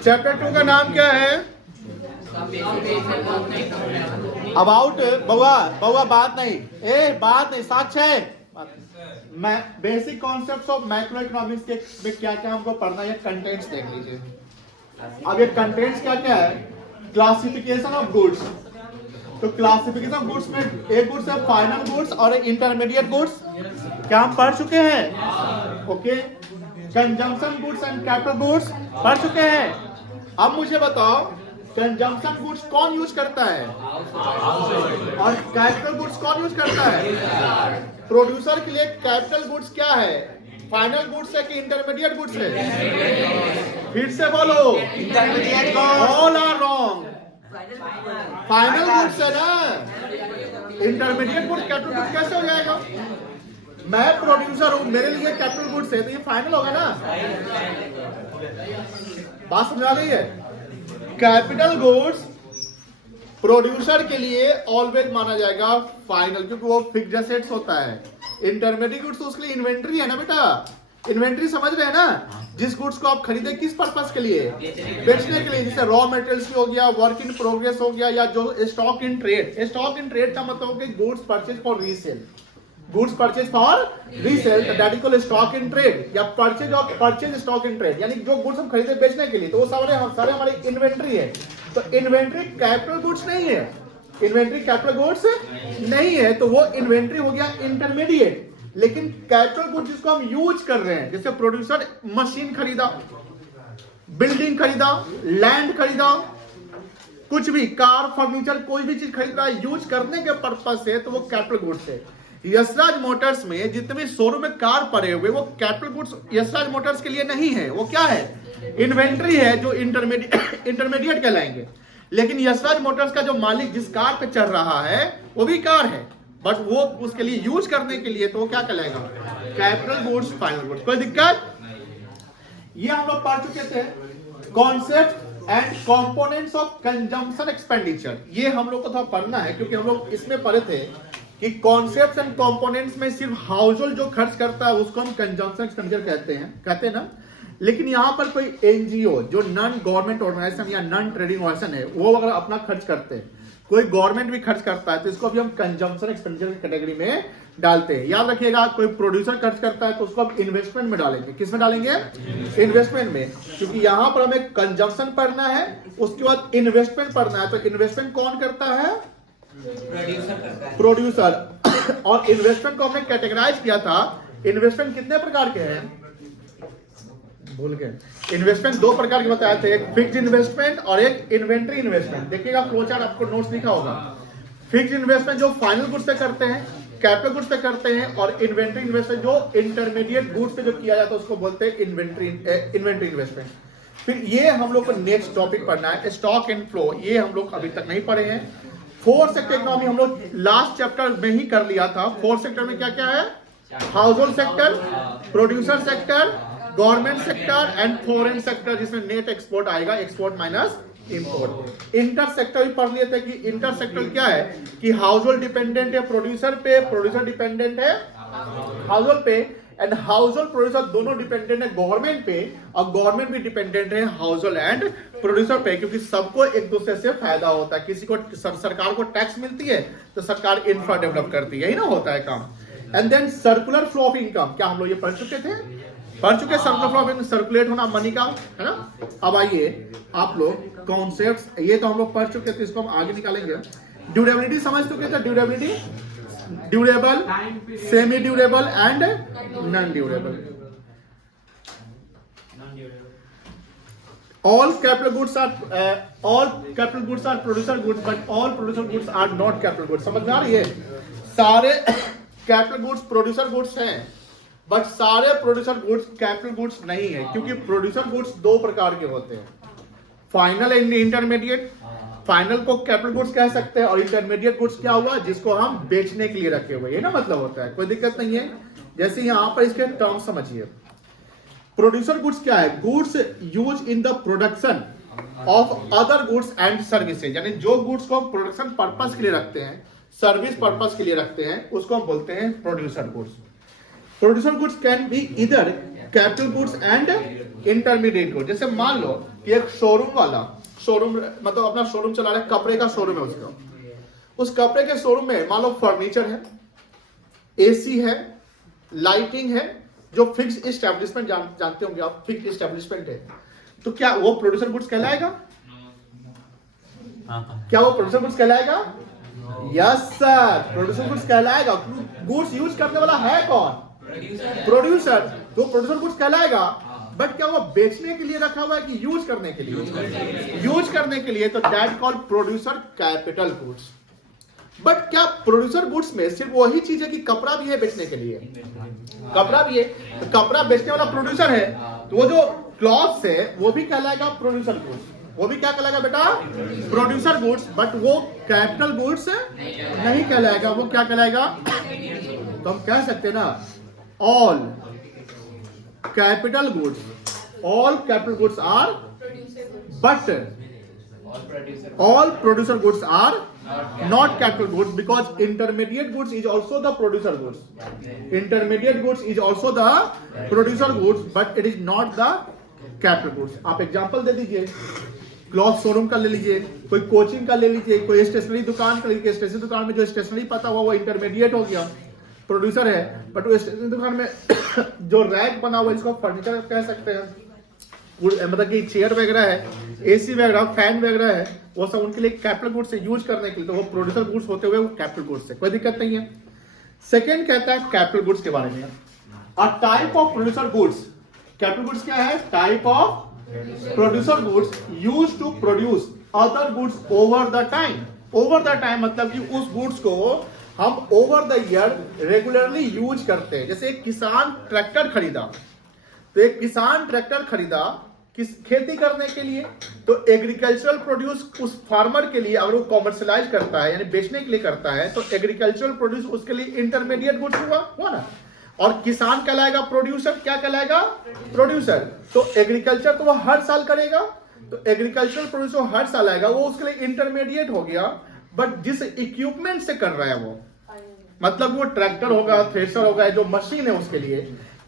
Chapter 2 का नाम क्या है? अबाउट बउआ बात नहीं साक्षय मैं basic concepts of macro economics के में क्या क्या हमको पढ़ना है कंटेंट्स देख लीजिए। अब ये कंटेंट्स क्या क्या है? Classification of goods. तो क्लासिफिकेशन ऑफ गुड्स में एक गुड्स है फाइनल गुड्स और एक इंटरमीडिएट गुड्स, क्या हम पढ़ चुके हैं? Okay. Consumption goods and capital goods पढ़ चुके हैं। अब मुझे बताओ कंजम्पशन गुड्स कौन यूज करता है और कैपिटल गुड्स कौन यूज करता है? प्रोड्यूसर के लिए कैपिटल गुड्स क्या है? फाइनल गुड्स है कि इंटरमीडिएट गुड्स है? फिर से बोलो। Intermediate all are wrong. Final goods है ना। इंटरमीडिएट गुड्स कैपिटल गुड्स कैसे हो जाएगा? मैं प्रोड्यूसर हूं, मेरे लिए कैपिटल गुड्स है तो ये फाइनल होगा ना। बात समझा रही है? कैपिटल गुड्स प्रोड्यूसर के लिए ऑलवेज माना जाएगा फाइनल, क्योंकि वो फिक्स्ड एसेट्स होता है। इंटरमीडिएट गुड्स तो उसके लिए इन्वेंट्री है ना बेटा। इन्वेंट्री समझ रहे हैं ना? जिस गुड्स को आप खरीदे किस पर्पस के लिए? बेचने के लिए। जैसे रॉ मटेरियल्स हो गया, वर्क इन प्रोग्रेस हो गया, या जो stock in trade. Stock in trade का मतलब है goods purchase for resale. Goods purchase for resale that is called stock in trade, या परचेज स्टॉक इन ट्रेड, यानी जो गुड्स हम खरीदे बेचने के लिए, तो वो सारे हमारी इन्वेंट्री है। तो इन्वेंट्री कैपिटल गुड्स नहीं है। इन्वेंट्री कैपिटल गुड्स नहीं है, तो वो इन्वेंट्री हो गया इंटरमीडिएट। लेकिन कैपिटल गुड्स जिसको हम यूज कर रहे हैं, जैसे प्रोड्यूसर मशीन खरीदा, बिल्डिंग खरीदा, लैंड खरीदा, कुछ भी कार, फर्नीचर, कोई भी चीज खरीद रहा है यूज करने के पर्पज से, तो वो कैपिटल गुड्स है। यशराज मोटर्स में जितने भी शोरूम में कार पड़े हुए वो कैपिटल गुड्स यशराज मोटर्स के लिए नहीं है। वो क्या है? इन्वेंट्री है, जो इंटरमीडिएट कहलाएंगे। लेकिन यशराज मोटर्स का जो मालिक जिस कार पे चल रहा है वो भी कार है, बट वो उसके लिए यूज करने के लिए, तो वो क्या कहलाएगा? Capital goods, final goods. कोई दिक्कत? ये हम लोग पढ़ चुके थे concept and components of consumption expenditure. ये हम लोग को थोड़ा पढ़ना है, क्योंकि हम लोग इसमें पढ़े थे कि कॉन्सेप्ट्स एंड कंपोनेंट्स में सिर्फ हाउस होल्ड जो खर्च करता है उसको हम कंजम्पशन एक्सपेंडिचर कहते हैं ना। लेकिन यहाँ पर कोई एनजीओ जो नॉन गवर्नमेंट ऑर्गेनाइजेशन या नॉन ट्रेडिंग ऑर्गेनाइजेशन है, वो अगर अपना खर्च करते हैं, कोई गवर्नमेंट भी खर्च करता है, तो इसको भी हम कंजम्पशन एक्सपेंडिचर की कैटेगरी में डालते हैं। याद रखिएगा, कोई प्रोड्यूसर खर्च करता है तो उसको हम इन्वेस्टमेंट में डालेंगे। किस में डालेंगे? इन्वेस्टमेंट में, क्योंकि यहाँ पर हमें कंजम्पशन पढ़ना है, उसके बाद इन्वेस्टमेंट पढ़ना है। तो इन्वेस्टमेंट कौन करता है? प्रोड्यूसर। और इन्वेस्टमेंट को हमने कैटेगराइज किया था। इन्वेस्टमेंट कितने प्रकार के हैं? भूल गए। इन्वेस्टमेंट दो प्रकार के बताए थे, एक फिक्स्ड इन्वेस्टमेंट और एक इन्वेंट्री इन्वेस्टमेंट। देखिएगा फ्लो चार्ट, आपको नोट्स लिखा होगा। फिक्स्ड इन्वेस्टमेंट जो फाइनल गुड्स पे करते हैं, कैपिटल गुड्स पे करते हैं, और इन्वेंट्री इन्वेस्टमेंट जो इंटरमीडिएट गुड्स पे जो किया जाता है उसको बोलते हैं इन्वेंट्री इन्वेस्टमेंट। फिर ये हम लोग को नेक्स्ट टॉपिक पढ़ना है स्टॉक एंड फ्लो। ये हम लोग अभी तक नहीं पढ़े हैं। फोर्थ सेक्टर इकोनॉमी हम लोग लास्ट चैप्टर में ही कर लिया था। फोर्थ सेक्टर में क्या क्या है? House hold sector, producer sector, government sector and foreign sector, जिसमें नेट एक्सपोर्ट आएगा, export minus import. Inter sector भी पढ़ लिए थे कि इंटर सेक्टर क्या है, कि हाउस होल्ड डिपेंडेंट है प्रोड्यूसर पे, प्रोड्यूसर डिपेंडेंट है हाउस होल्ड पे, एंड हाउस होल्ड प्रोड्यूसर दोनों डिपेंडेंट है गवर्नमेंट पे, और गवर्नमेंट भी डिपेंडेंट है हाउस होल्ड एंड प्रोड्यूसर पे, क्योंकि सबको एक दूसरे से फायदा होता है। किसी को सरकार को टैक्स मिलती है तो सरकार इंफ्रा डेवलप करती है, यही ना होता है काम। And then circular flow of income, क्या हम लोग ये पढ़ चुके थे? Circular flow of income, circulate होना मनी का, है ना। अब आइए आप लोग कॉन्सेप्ट्स, ये तो हम लोग पढ़ चुके थे, इसको हम आगे निकालेंगे। ड्यूरेबिलिटी समझ चुके थे। Durability, durable, semi durable and non durable. all capital goods are producer goods, but all producer goods are not capital goods। समझ में आ रही है? सारे कैपिटल गुड्स प्रोड्यूसर गुड्स हैं, बट सारे प्रोड्यूसर गुड्स कैपिटल गुड्स नहीं है, क्योंकि प्रोड्यूसर गुड्स दो प्रकार के होते हैं, फाइनल एंड इंटरमीडिएट। फाइनल को कैपिटल गुड्स कह सकते हैं, और इंटरमीडिएट गुड्स क्या हुआ? जिसको हम बेचने के लिए रखे हुए, ये ना मतलब होता है। कोई दिक्कत नहीं है। जैसे यहां पर इसके टर्म समझिए। प्रोड्यूसर गुड्स क्या है? Goods use in the production of other goods and services, यानी जो गुड्स को हम प्रोडक्शन पर्पस के लिए रखते हैं, सर्विस पर्पस के लिए रखते हैं, उसको हम बोलते हैं producer goods. Producer goods can be इधर capital goods and intermediate goods. जैसे मान लो कि एक शोरूम मतलब अपना शोरूम चला रहा है, कपड़े का शोरूम है उसका, उस कपड़े के शोरूम में मान लो फर्नीचर है, एसी है, लाइटिंग है, जो फिक्स एस्टेब्लिशमेंट जानते होंगे आप, फिक्स एस्टेब्लिशमेंट है, तो क्या वो प्रोड्यूसर गुड्स कहलाएगा? क्या वो प्रोड्यूसर गुड्स कहलाएगा? यस सर, प्रोड्यूसर गुड्स कहलाएगा। गुड्स यूज करने वाला है कौन? प्रोड्यूसर। तो प्रोड्यूसर गुड्स कहलाएगा। बट क्या वो बेचने के लिए रखा हुआ है कि यूज करने के लिए? यूज करने के लिए, तो that called producer capital goods. But क्या प्रोड्यूसर गुड्स में सिर्फ वही चीज है कि कपड़ा भी है बेचने के लिए? कपड़ा भी है, तो कपड़ा बेचने वाला प्रोड्यूसर है, तो वो जो क्लॉथ्स है वो भी कहलाएगा प्रोड्यूसर गुड्स। वो भी क्या कहलाएगा बेटा? Producer goods. बट वो कैपिटल गुड्स नहीं कहलाएगा। वो क्या कहलाएगा? तो हम कह सकते हैं ना, all capital goods are, but all producer goods are not capital goods, because intermediate goods is also the producer goods. Intermediate goods is also the producer goods, but it is not the capital goods. आप example दे दीजिए, cloth showroom का ले लीजिए, कोई coaching का ले लीजिए, कोई स्टेशनरी दुकान का ले लीजिए। स्टेशनरी दुकान में जो स्टेशनरी पता हुआ वो इंटरमीडिएट हो गया, प्रोड्यूसर है। बट वो स्टेशनरी दुकान में जो रैक बना हुआ है, इसको फर्नीचर कह सकते हैं, मतलब कि चेयर वगैरह है, एसी वगैरह, फैन वगैरह है, वो सब उनके लिए कैपिटल गुड्स से यूज करने के लिए, तो वो प्रोड्यूसर गुड्स होते हुए वो कैपिटल गुड्स से कोई दिक्कत नहीं है। सेकंड कहता है कैपिटल गुड्स के बारे में, a type of producer goods. Capital goods क्या है? Type of producer goods used to produce other goods over the time. Over the time मतलब कि उस गुड्स को हम over the year regularly use करते हैं। जैसे एक किसान ट्रैक्टर खरीदा, तो एक किसान ट्रैक्टर खरीदा किस खेती करने के लिए, तो एग्रीकल्चरल प्रोड्यूस उस फार्मर के लिए, अगर वो कॉमर्शलाइज करता है यानी बेचने के लिए करता है, तो एग्रीकल्चरल प्रोड्यूस उसके लिए इंटरमीडिएट गुड्स हुआ ना। और किसान कहलाएगा प्रोड्यूसर। क्या कहलाएगा? प्रोड्यूसर। तो एग्रीकल्चर तो वो हर साल करेगा, तो एग्रीकल्चरल प्रोड्यूस वो हर साल आएगा, वो उसके लिए इंटरमीडिएट हो गया। बट जिस इक्विपमेंट से कर रहा है वो, मतलब वो ट्रैक्टर होगा, थ्रेशर होगा, जो मशीन है उसके लिए,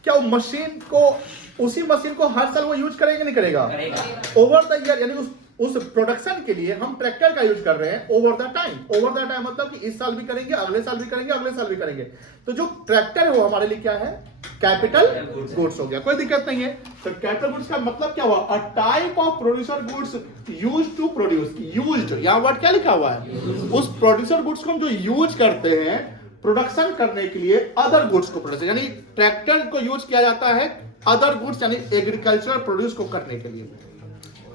क्या वो मशीन को, उसी मशीन को हर साल वो यूज करेगा नहीं करेगा? ओवर द ईयर, यानी उस प्रोडक्शन के लिए हम ट्रैक्टर का यूज कर रहे हैं over the time. Over the time मतलब कि इस साल भी करेंगे, अगले साल भी करेंगे, अगले साल भी करेंगे। तो जो ट्रैक्टर है वो हमारे लिए क्या है? कैपिटल गुड्स हो गया, कोई दिक्कत नहीं है। तो कैपिटल गुड्स का मतलब क्या हुआ? A type of producer goods used to produce. Used, यहां वर्ड क्या लिखा हुआ है? उस प्रोड्यूसर गुड्स को हम जो यूज करते हैं प्रोडक्शन करने के लिए अदर गुड्स को प्रोड्यूस, यानी ट्रैक्टर को यूज किया जाता है अदर गुड्स यानी एग्रीकल्चरल प्रोड्यूस को करने के लिए।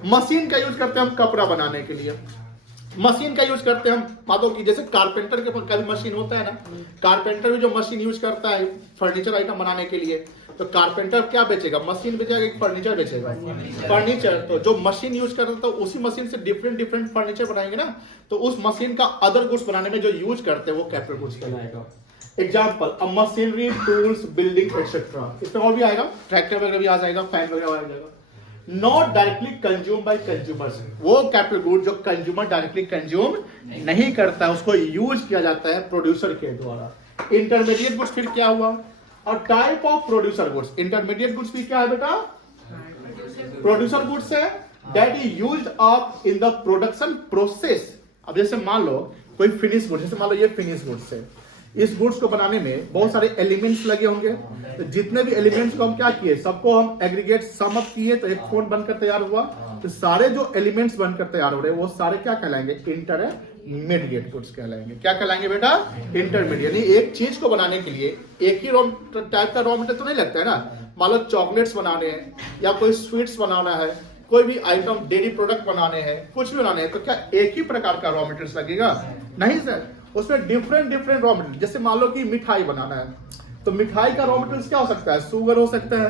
मशीन का यूज करते हैं हम कपड़ा बनाने के लिए। मशीन का यूज करते हैं हम, मान लो कि जैसे कारपेंटर के पास भी मशीन होता है ना, कारपेंटर भी जो मशीन यूज करता है फर्नीचर आइटम बनाने के लिए, तो कारपेंटर क्या बेचेगा? मशीन बेचेगा कि फर्नीचर बेचेगा? फर्नीचर। तो जो मशीन यूज करता है, तो उसी मशीन से डिफरेंट फर्नीचर बनाएंगे ना, तो उस मशीन का अदर गुड्स बनाने में जो यूज करते हैं वो कैपिटल गुड्स कहलाएगा। एग्जाम्पल, अ मशीनरी, टूल्स, बिल्डिंग एक्सेट्रा। इसमें और भी आएगा, ट्रैक्टर वगैरह भी आ जाएगा, फैन वगैरह आ जाएगा। Not directly consume by consumers, वो कैपिटल गुड जो कंज्यूमर डायरेक्टली कंज्यूम नहीं करता है, उसको यूज किया जाता है प्रोड्यूसर के द्वारा। इंटरमीडिएट गुड्स फिर क्या हुआ? और type of producer goods. Intermediate goods भी क्या है बेटा? प्रोड्यूसर गुड्स है that is used up in the production process. अब जैसे मान लो कोई फिनिश गुड्स, जैसे मान लो ये फिनिश गुड्स है, इस गुड्स को बनाने में बहुत सारे एलिमेंट्स लगे होंगे, तो जितने भी एलिमेंट्स को हम क्या किए, सबको हम एग्रीगेट सम अप किए, तो एक फोन बनकर तैयार हुआ। तो सारे जो एलिमेंट्स बनकर तैयार हो रहे हैं वो सारे क्या कहलाएंगे? इंटरमीडिएट गुड्स कहलाएंगे। क्या कहलाएंगे बेटा? इंटरमीडिएट। यानी एक चीज को बनाने के लिए एक ही टाइप का रॉ मटेरियल तो नहीं लगता है ना। मान लो चॉकलेट्स बनाने हैं या कोई स्वीट्स बनाना है, कोई भी आइटम डेयरी प्रोडक्ट बनाने हैं, कुछ भी बनाने हैं, तो क्या एक ही प्रकार का रॉ मटेरियल लगेगा? नहीं सर, उसमें डिफरेंट रॉ मटेरियल। जैसे मान लो कि मिठाई बनाना है, तो मिठाई का रॉ मटेरियल क्या हो सकता है? शुगर हो सकता है,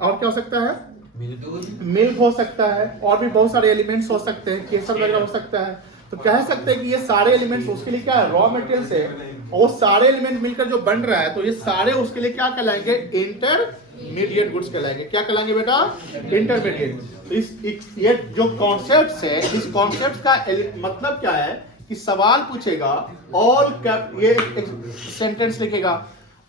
और क्या हो सकता है? मिल्क हो सकता है, और भी बहुत सारे एलिमेंट्स हो सकते हैं, केसर वगैरह हो सकता है। तो कह सकते हैं कि ये सारे एलिमेंट्स उसके लिए क्या है? रॉ मटेरियल से, और वो सारे एलिमेंट मिलकर जो बन रहा है, तो ये सारे उसके लिए क्या कहलाएंगे? इंटरमीडिएट गुड्स कहलाएंगे। क्या कहलाएंगे बेटा? इंटरमीडिएट। तो ये जो कॉन्सेप्ट्स है, इस कॉन्सेप्ट का मतलब क्या है कि सवाल पूछेगा, ऑल कैप, ये एक सेंटेंस लिखेगा,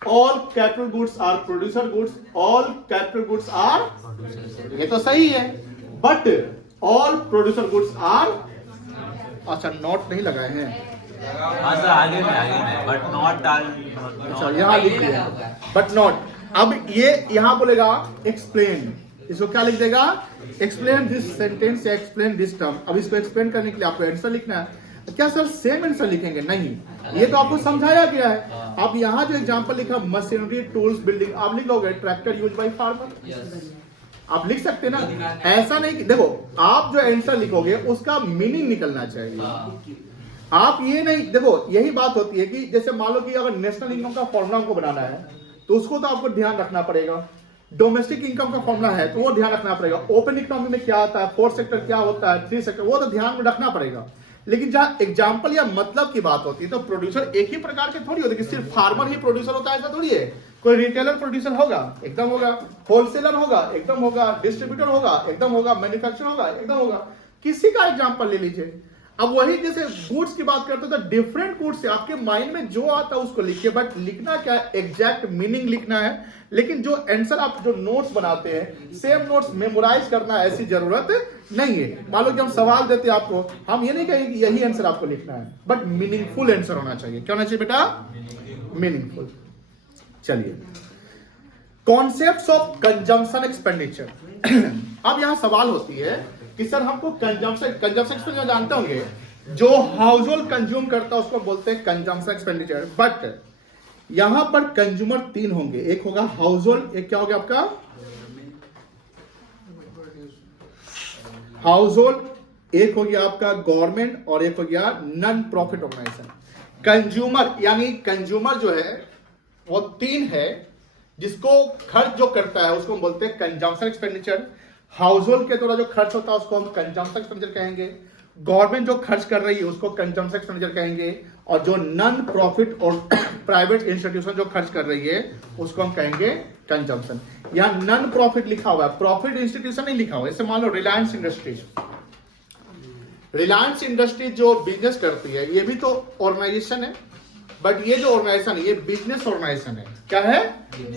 all capital goods are producer goods, all capital goods are, ये तो सही है, but all producer goods are, अच्छा नॉट नहीं लगाए हैं, आगे में बट नॉट आर, अच्छा यहाँ लिख दिया बट नॉट। अब ये यहां बोलेगा एक्सप्लेन, इसको क्या लिख देगा, एक्सप्लेन दिस सेंटेंस या एक्सप्लेन दिस टर्म। अब इसको एक्सप्लेन करने के लिए आपको आंसर लिखना है। क्या सर सेम आंसर लिखेंगे? नहीं, ये तो आपको समझाया गया है। अब यहाँ जो एग्जांपल लिखा मशीनरी टूल्स बिल्डिंग, आप लिख लोगे ट्रैक्टर यूज बाय फार्मर, आप लिख सकते ना। ऐसा नहीं कि देखो आप जो आंसर लिखोगे उसका मीनिंग निकलना चाहिए। आप ये नहीं, देखो यही बात होती है कि जैसे मान लो कि अगर नेशनल इनकम का फॉर्मूला हमको बनाना है तो उसको तो आपको ध्यान रखना पड़ेगा। डोमेस्टिक इनकम का फॉर्मूला है तो वो ध्यान रखना पड़ेगा। ओपन इकोनॉमी में क्या आता है, फोर्थ सेक्टर क्या होता है, थ्री सेक्टर, वो तो ध्यान में रखना पड़ेगा। लेकिन जहां एग्जाम्पल या मतलब की बात होती है तो प्रोड्यूसर एक ही प्रकार के थोड़ी होते कि सिर्फ फार्मर ही प्रोड्यूसर होता है, ऐसा थोड़ी है। कोई रिटेलर प्रोड्यूसर होगा, एकदम होगा, होलसेलर होगा, एकदम होगा, डिस्ट्रीब्यूटर होगा, एकदम होगा, मैन्युफैक्चरर होगा, एकदम होगा। किसी का एग्जाम्पल ले लीजिए। अब वही जैसे गुड्स की बात करते हैं तो डिफरेंट गुड्स से आपके माइंड में जो आता है उसको लिखिए, बट लिखना क्या है, एग्जैक्ट मीनिंग लिखना है। लेकिन जो आंसर आप जो नोट्स बनाते हैं, सेम नोट्स मेमोराइज करना ऐसी जरूरत नहीं है। मान लो कि हम सवाल देते हैं आपको, हम ये नहीं कहेंगे कि यही आंसर आपको लिखना है, बट मीनिंगफुल आंसर होना चाहिए। क्या होना चाहिए बेटा? मीनिंगफुल। चलिए, कॉन्सेप्ट्स ऑफ कंजम्पशन एक्सपेंडिचर। अब यहां सवाल होती है कि सर हमको कंजम्पशन एक्सपेंडिचर जानते होंगे, जो हाउस होल्ड कंज्यूम करता है उसको बोलते हैं कंजम्पशन एक्सपेंडिचर। बट यहां पर कंज्यूमर तीन होंगे, एक होगा हाउस होल्ड, एक क्या हो गया आपका हाउस होल्ड, एक हो गया आपका गवर्नमेंट और एक हो गया नॉन प्रॉफिट ऑर्गेनाइजेशन। कंज्यूमर यानी कंज्यूमर जो है वो तीन है, जिसको खर्च जो करता है उसको हम बोलते हैं कंजम्पशन एक्सपेंडिचर। हाउस होल्ड के द्वारा जो खर्च होता है उसको हम कंजम्पशन एक्सपेंडिचर कहेंगे। गवर्नमेंट जो खर्च कर रही है उसको कंजम्पशन एक्सपेंडिचर कहेंगे। और जो नॉन प्रॉफिट और प्राइवेट इंस्टीट्यूशन जो खर्च कर रही है उसको हम कहेंगे कंजम्पशन। यहां नॉन प्रॉफिट लिखा हुआ है, प्रॉफिट इंस्टीट्यूशन नहीं लिखा हुआ है। जैसे मान लो रिलायंस इंडस्ट्रीज, रिलायंस इंडस्ट्रीज जो बिजनेस करती है ये भी तो ऑर्गेनाइजेशन है, बट ये जो ऑर्गेनाइजेशन है ये बिजनेस ऑर्गेनाइजेशन है। क्या है?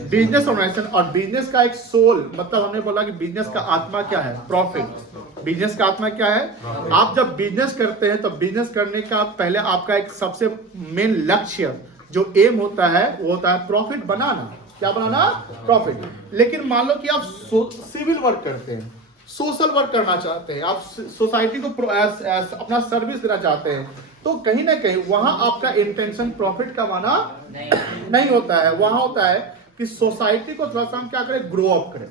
Business organisation. और बिजनेस का एक सोल, मतलब हमने बोला कि बिजनेस का आत्मा क्या है? प्रॉफिट। बिजनेस का आत्मा क्या है? आप जब बिजनेस करते हैं तो बिजनेस करने का पहले आपका एक सबसे मेन लक्ष्य जो एम होता है वो होता है प्रॉफिट बनाना। क्या बनाना? प्रॉफिट। लेकिन मान लो कि आप सिविल वर्क करते हैं, सोशल वर्क करना चाहते हैं, आप सोसाइटी को अपना सर्विस देना चाहते हैं, तो कहीं ना कहीं वहां आपका इंटेंशन प्रॉफिट कमाना नहीं होता है। वहां होता है कि सोसाइटी को थोड़ा सा हम क्या करें, ग्रो अप करें,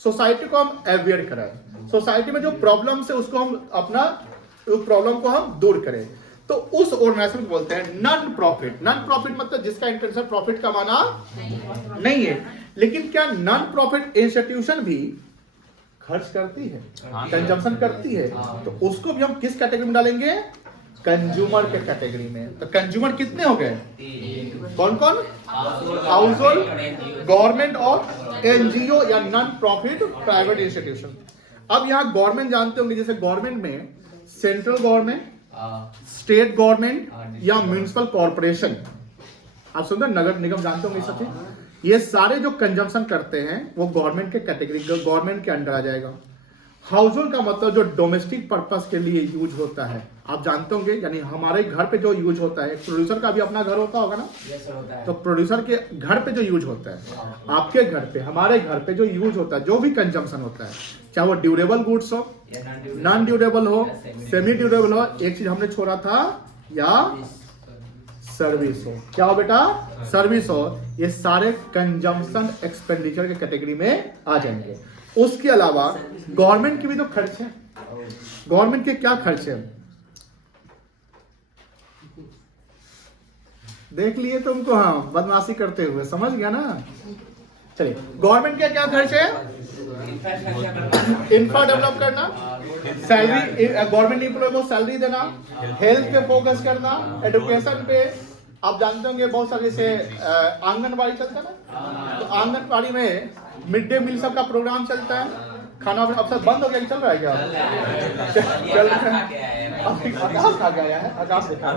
सोसाइटी को हम अवेयर कराएं, सोसाइटी में जो प्रॉब्लम है उसको हम अपना प्रॉब्लम को हम दूर करें। तो उस ऑर्गेनाइजेशन को बोलते हैं नॉन प्रॉफिट। नॉन प्रॉफिट मतलब जिसका इंटेंशन प्रॉफिट कमाना नहीं है। लेकिन क्या नॉन प्रॉफिट इंस्टीट्यूशन भी खर्च करती है, कंजम्पशन करती है, तो उसको भी हम किस कैटेगरी में डालेंगे? कंज्यूमर के कैटेगरी में। तो कंज्यूमर कितने हो गए? कौन कौन? हाउस होल्ड, गवर्नमेंट और एनजीओ या नॉन प्रॉफिट प्राइवेट इंस्टीट्यूशन। अब यहाँ गवर्नमेंट जानते होंगे, जैसे गवर्नमेंट में सेंट्रल गवर्नमेंट, स्टेट गवर्नमेंट या म्युनिसिपल कॉर्पोरेशन, आप सुनते हैं नगर निगम जानते होंगे सब चीज। ये सारे जो कंजम्पशन करते हैं वो गवर्नमेंट के कैटेगरी, गवर्नमेंट के अंडर आ जाएगा। हाउस होल्ड का मतलब जो डोमेस्टिक पर्पस के लिए यूज होता है, आप जानते होंगे, यानी हमारे घर पे जो यूज होता है, प्रोड्यूसर का भी अपना घर होता होगा ना, तो प्रोड्यूसर के घर पे जो यूज होता है, आपके घर पे, हमारे घर पे जो यूज होता है, जो भी कंजम्पशन होता है, चाहे वो ड्यूरेबल गुड्स हो, नॉन ड्यूरेबल हो, सेमी ड्यूरेबल हो, एक चीज हमने छोड़ा था, या सर्विस हो। क्या हो बेटा? सर्विस हो। ये सारे कंजम्पशन एक्सपेंडिचर के कैटेगरी में आ जाएंगे। उसके अलावा गवर्नमेंट की भी तो खर्च है। गवर्नमेंट के क्या खर्च है? देख लिए तुमको, हाँ, बदमाशी करते हुए, समझ गया ना। चलिए, गवर्नमेंट के क्या खर्च है? इंफ्रा डेवलप करना, सैलरी, गवर्नमेंट एम्प्लॉय को सैलरी देना, हेल्थ पे फोकस करना, एजुकेशन पे। आप जानते होंगे बहुत सारे जैसे आंगनबाड़ी चलता है ना, तो आंगनबाड़ी में मिड डे मील सब का प्रोग्राम चलता है। खाना अब सब बंद हो गया, चल रहा है क्या? चल रहा है। आकाश खा गया है, आकाश दिखा।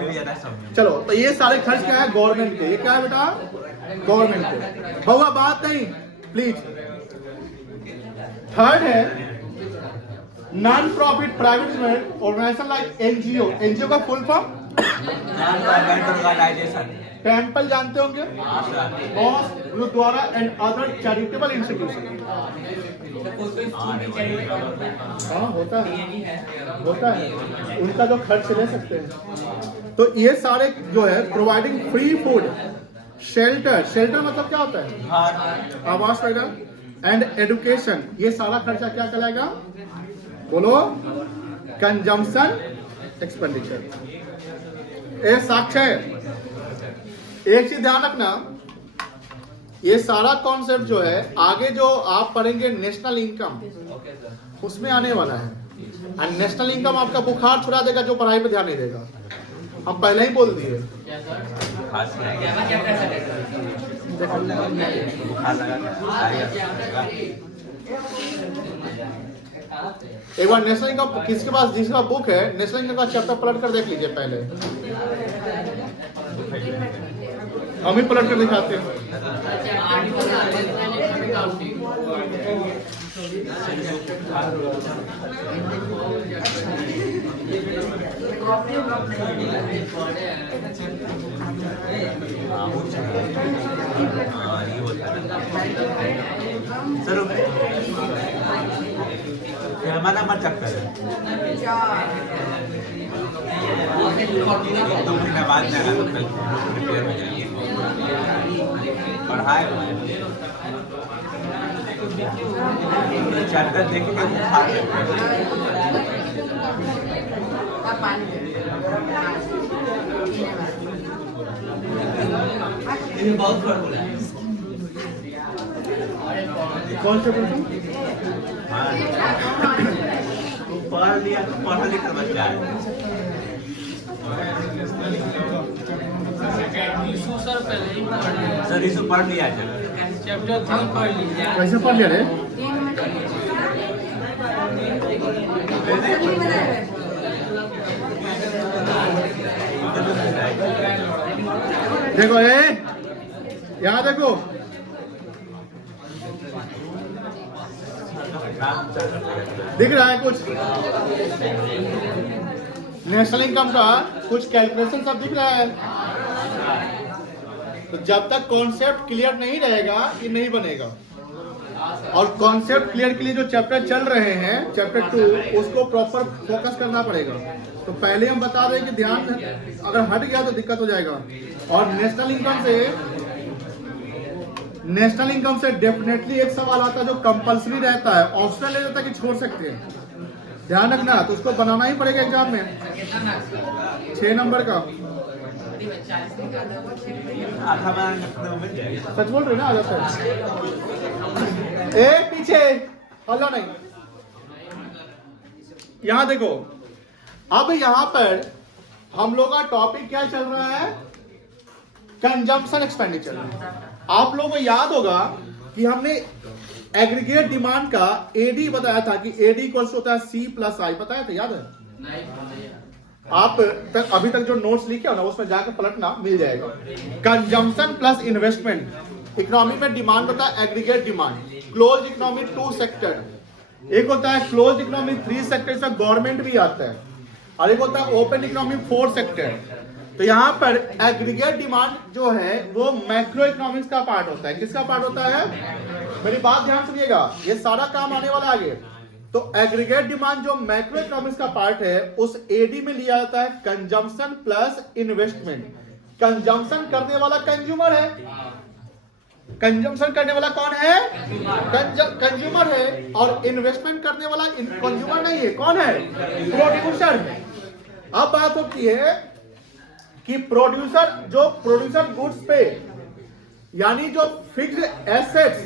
चलो, तो ये सारे खर्च क्या है? गवर्नमेंट के। ये क्या है बेटा? गवर्नमेंट को। बहुआ बात नहीं प्लीज। थर्ड है non profit private organization like NGO. NGO का फुल फॉर्म टेम्पल जानते होंगे, mosque, gurdwara and other charitable institution. हाँ होता है उनका जो खर्च ले सकते हैं। तो ये सारे जो है प्रोवाइडिंग फ्री फूड, शेल्टर मतलब क्या होता है, आवास वगैरह, एंड एजुकेशन, ये सारा खर्चा क्या कहलाएगा, बोलो, कंजम्पशन एक्सपेंडिचर। ये साक्ष्य है। एक चीज ध्यान रखना, ये सारा कॉन्सेप्ट जो है आगे जो आप पढ़ेंगे नेशनल इनकम, उसमें आने वाला है। और नेशनल इनकम आपका बुखार छुड़ा देगा जो पढ़ाई पे ध्यान नहीं देगा, हम पहले ही बोल दिए। एक बार नेशनल इनकम किसके पास, जिसका बुक है नेशनल इनकम का चैप्टर पलट कर देख लीजिए पहले, हम ही पलट कर दिखाते हैं। सर हमारा मत चक्कर है 2 महीना बाद में आना, तो कल रिपेयर हो जाएगी। पढ़ाए चैप्टर देखेंगे बहुत फॉर्मूला है। कौन से प्रश्न पढ़ लिया तो पढ़ लिखा बच्चा है। सर इसको पढ़ लिया चैप्टर 3 पढ़ लीजिए। कैसे पढ़ लिया रे? देखो यहाँ देखो, दिख रहा है कुछ नेशनल इनकम का कुछ कैलकुलेशन सब दिख रहा है। तो जब तक कॉन्सेप्ट क्लियर नहीं रहेगा ये नहीं बनेगा। और कॉन्सेप्ट क्लियर के लिए जो चैप्टर चल रहे हैं चैप्टर 2, उसको प्रॉपर फोकस करना पड़ेगा। तो पहले हम बता रहे हैं कि ध्यान अगर हट गया तो दिक्कत हो जाएगा। और नेशनल इनकम से डेफिनेटली एक सवाल आता है जो कंपलसरी रहता है, ऑप्शनल नहीं रहता कि छोड़ सकते हैं, ध्यान रखना। तो उसको बनाना ही पड़ेगा एग्जाम में, 6 नंबर का। सच बोल रहे ना, आ जाता है। पीछे हल्ला नहीं। यहां देखो, अब यहां पर हम लोग का टॉपिक क्या चल रहा है, कंजम्पशन एक्सपेंडिचर। आप लोगों को याद होगा कि हमने एग्रीगेट डिमांड का एडी बताया था कि एडी इक्वल्स होता है सी प्लस आई, बताया था, याद है? आप तक अभी तक जो नोट्स लिखे हो ना उसमें जाकर पलटना, मिल जाएगा। कंजम्पशन प्लस इन्वेस्टमेंट, इकोनॉमी में डिमांड होता है aggregate demand, close economy 2 sector, एक होता है क्लोज इकोनॉमी 3 सेक्टर से गवर्नमेंट भी आता है, और एक होता है ओपन इकोनॉमी 4 सेक्टर। तो यहाँ पर एग्रीगेट डिमांड जो है वो मैक्रो इकोनॉमिक्स का पार्ट होता है। किसका पार्ट होता है? मेरी बात ध्यान सुनिएगा, ये सारा काम आने वाला आगे। तो एग्रीगेट डिमांड जो मैक्रो इकोनॉमिक्स का पार्ट है उस एडी में लिया जाता है कंजम्पशन प्लस इन्वेस्टमेंट। कंजम्पशन करने वाला कंज्यूमर है, कंजम्पशन करने वाला कौन है? कंज्यूमर है। और इन्वेस्टमेंट करने वाला कंज्यूमर नहीं है, कौन है? प्रोड्यूसर। अब बात होती है कि प्रोड्यूसर गुड्स पे, यानी जो फिक्स्ड एसेट्स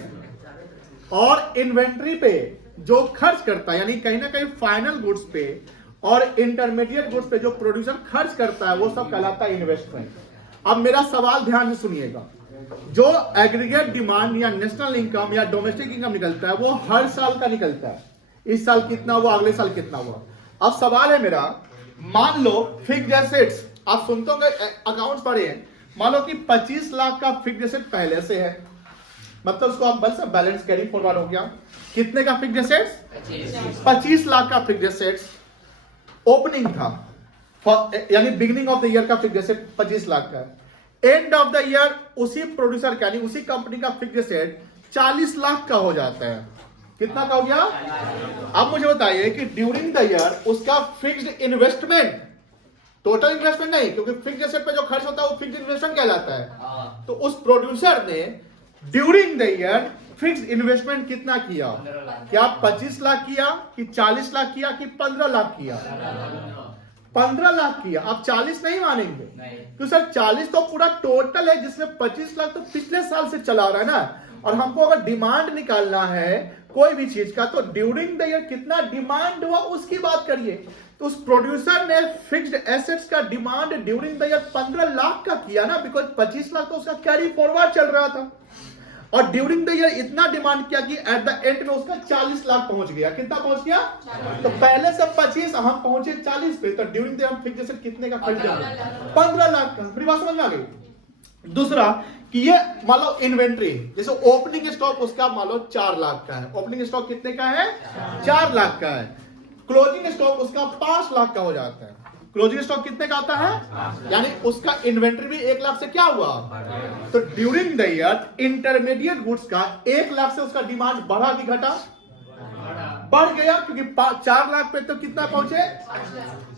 और इन्वेंट्री पे जो खर्च करता है, यानी कहीं ना कहीं फाइनल गुड्स पे और इंटरमीडिएट गुड्स पे जो प्रोड्यूसर खर्च करता है वो सब कहलाता है इन्वेस्टमेंट। अब मेरा सवाल ध्यान से सुनिएगा, जो एग्रीगेट डिमांड या नेशनल इनकम या डोमेस्टिक इनकम निकलता है वो हर साल का निकलता है। इस साल कितना हुआ, अगले साल कितना हुआ। अब सवाल है मेरा, मान लो फिक्स्ड एसेट्स, आप सुनते होंगे अकाउंट्स पढ़े हैं, मान लो कि 25 लाख का फिक्स्ड एसेट पहले से है, मतलब उसको हम बस बैलेंस कैरी फॉरवर्ड हो गया। कितने का फिक्स्ड एसेट्स? 25 लाख का फिक्स्ड एसेट्स ओपनिंग था, यानी बिगिनिंग ऑफ द ईयर का फिक्स्ड एसेट 25 लाख का। एंड ऑफ द ईयर उसी प्रोड्यूसर का यानी उसी कंपनी का फिक्स्ड एसेट 40 लाख का हो जाता है। कितना का हो गया? अब मुझे बताइए कि ड्यूरिंग द ईयर उसका फिक्स्ड इन्वेस्टमेंट, टोटल इन्वेस्टमेंट नहीं, क्योंकि फिक्स्ड एसेट पे जो खर्च होता है वो फिक्स्ड इन्वेस्टमेंट कहलाता है। तो उस प्रोड्यूसर ने during the year fixed investment कितना किया? क्या 25 लाख किया कि 40 लाख किया कि 15 लाख किया? 15 लाख किया। आप 40 नहीं मानेंगे तो सर 40 तो पूरा टोटल है, जिसमें 25 लाख तो पिछले साल से चला रहा है ना। और हमको अगर डिमांड निकालना है कोई भी चीज का, तो ड्यूरिंग द ईयर कितना डिमांड हुआ उसकी बात करिए। तो उस प्रोड्यूसर ने फिक्स्ड एसेट्स का demand during the year 15 lakh का किया ना, बिकॉज 25 लाख तो उसका कैरी फॉरवर्ड चल रहा था। और ड्यूरिंग द ईयर इतना डिमांड किया कि एट द एंड में उसका 40 लाख पहुंच गया। कितना पहुंच गया? तो पहले से 25, हम पहुंचे 40 पे, तो during the year fixed asset कितने का खर्च किया? 15 लाख का। मेरी बात समझ में आ गई? दूसरा कि ये मान लो इन्वेंट्री, जैसे ओपनिंग स्टॉक उसका मान लो 4 लाख का है। ओपनिंग स्टॉक कितने का है? 4 लाख का है। क्लोजिंग स्टॉक उसका 5 लाख का हो जाता है। क्लोजिंग स्टॉक कितने का आता है? यानी उसका इन्वेंट्री भी 1 लाख से क्या हुआ? तो during the year intermediate goods का 1 लाख से उसका डिमांड बढ़ा कि घटा? बढ़ गया, क्योंकि 4 लाख पे तो कितना पहुंचे?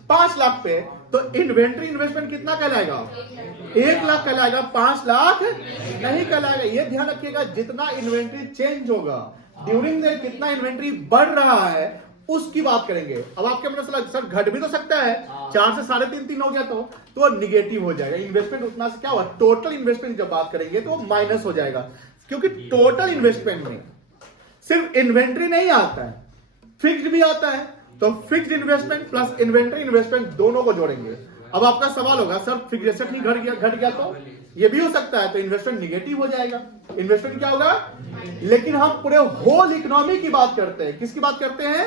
5 लाख पे। तो इन्वेंट्री इन्वेस्टमेंट कितना कहलाएगा? 1 लाख कहलाएगा, 5 लाख नहीं कहलाएगा। ये ध्यान रखिएगा, जितना इन्वेंट्री चेंज होगा ड्यूरिंग द कितना इन्वेंट्री बढ़ रहा है उसकी बात करेंगे। अब आपके मन में सर घट भी तो सकता है, 4 से 3.5 हो गया तो निगेटिव हो जाएगा। इन्वेस्टमेंट उतना से क्या हुआ? टोटल इन्वेस्टमेंट जब बात करेंगे तो माइनस हो जाएगा, क्योंकि टोटल इन्वेस्टमेंट में सिर्फ इन्वेंट्री नहीं आता है, फिक्स्ड भी आता है। तो fixed investment plus inventory investment दोनों को जोड़ेंगे। अब आपका सवाल होगा सर फिक्स्ड एसेट ही घट गया तो ये भी हो सकता है, तो इन्वेस्टमेंट निगेटिव हो जाएगा। इन्वेस्टमेंट क्या होगा? लेकिन हम पूरे होल इकोनॉमी की बात करते हैं। किसकी बात करते हैं?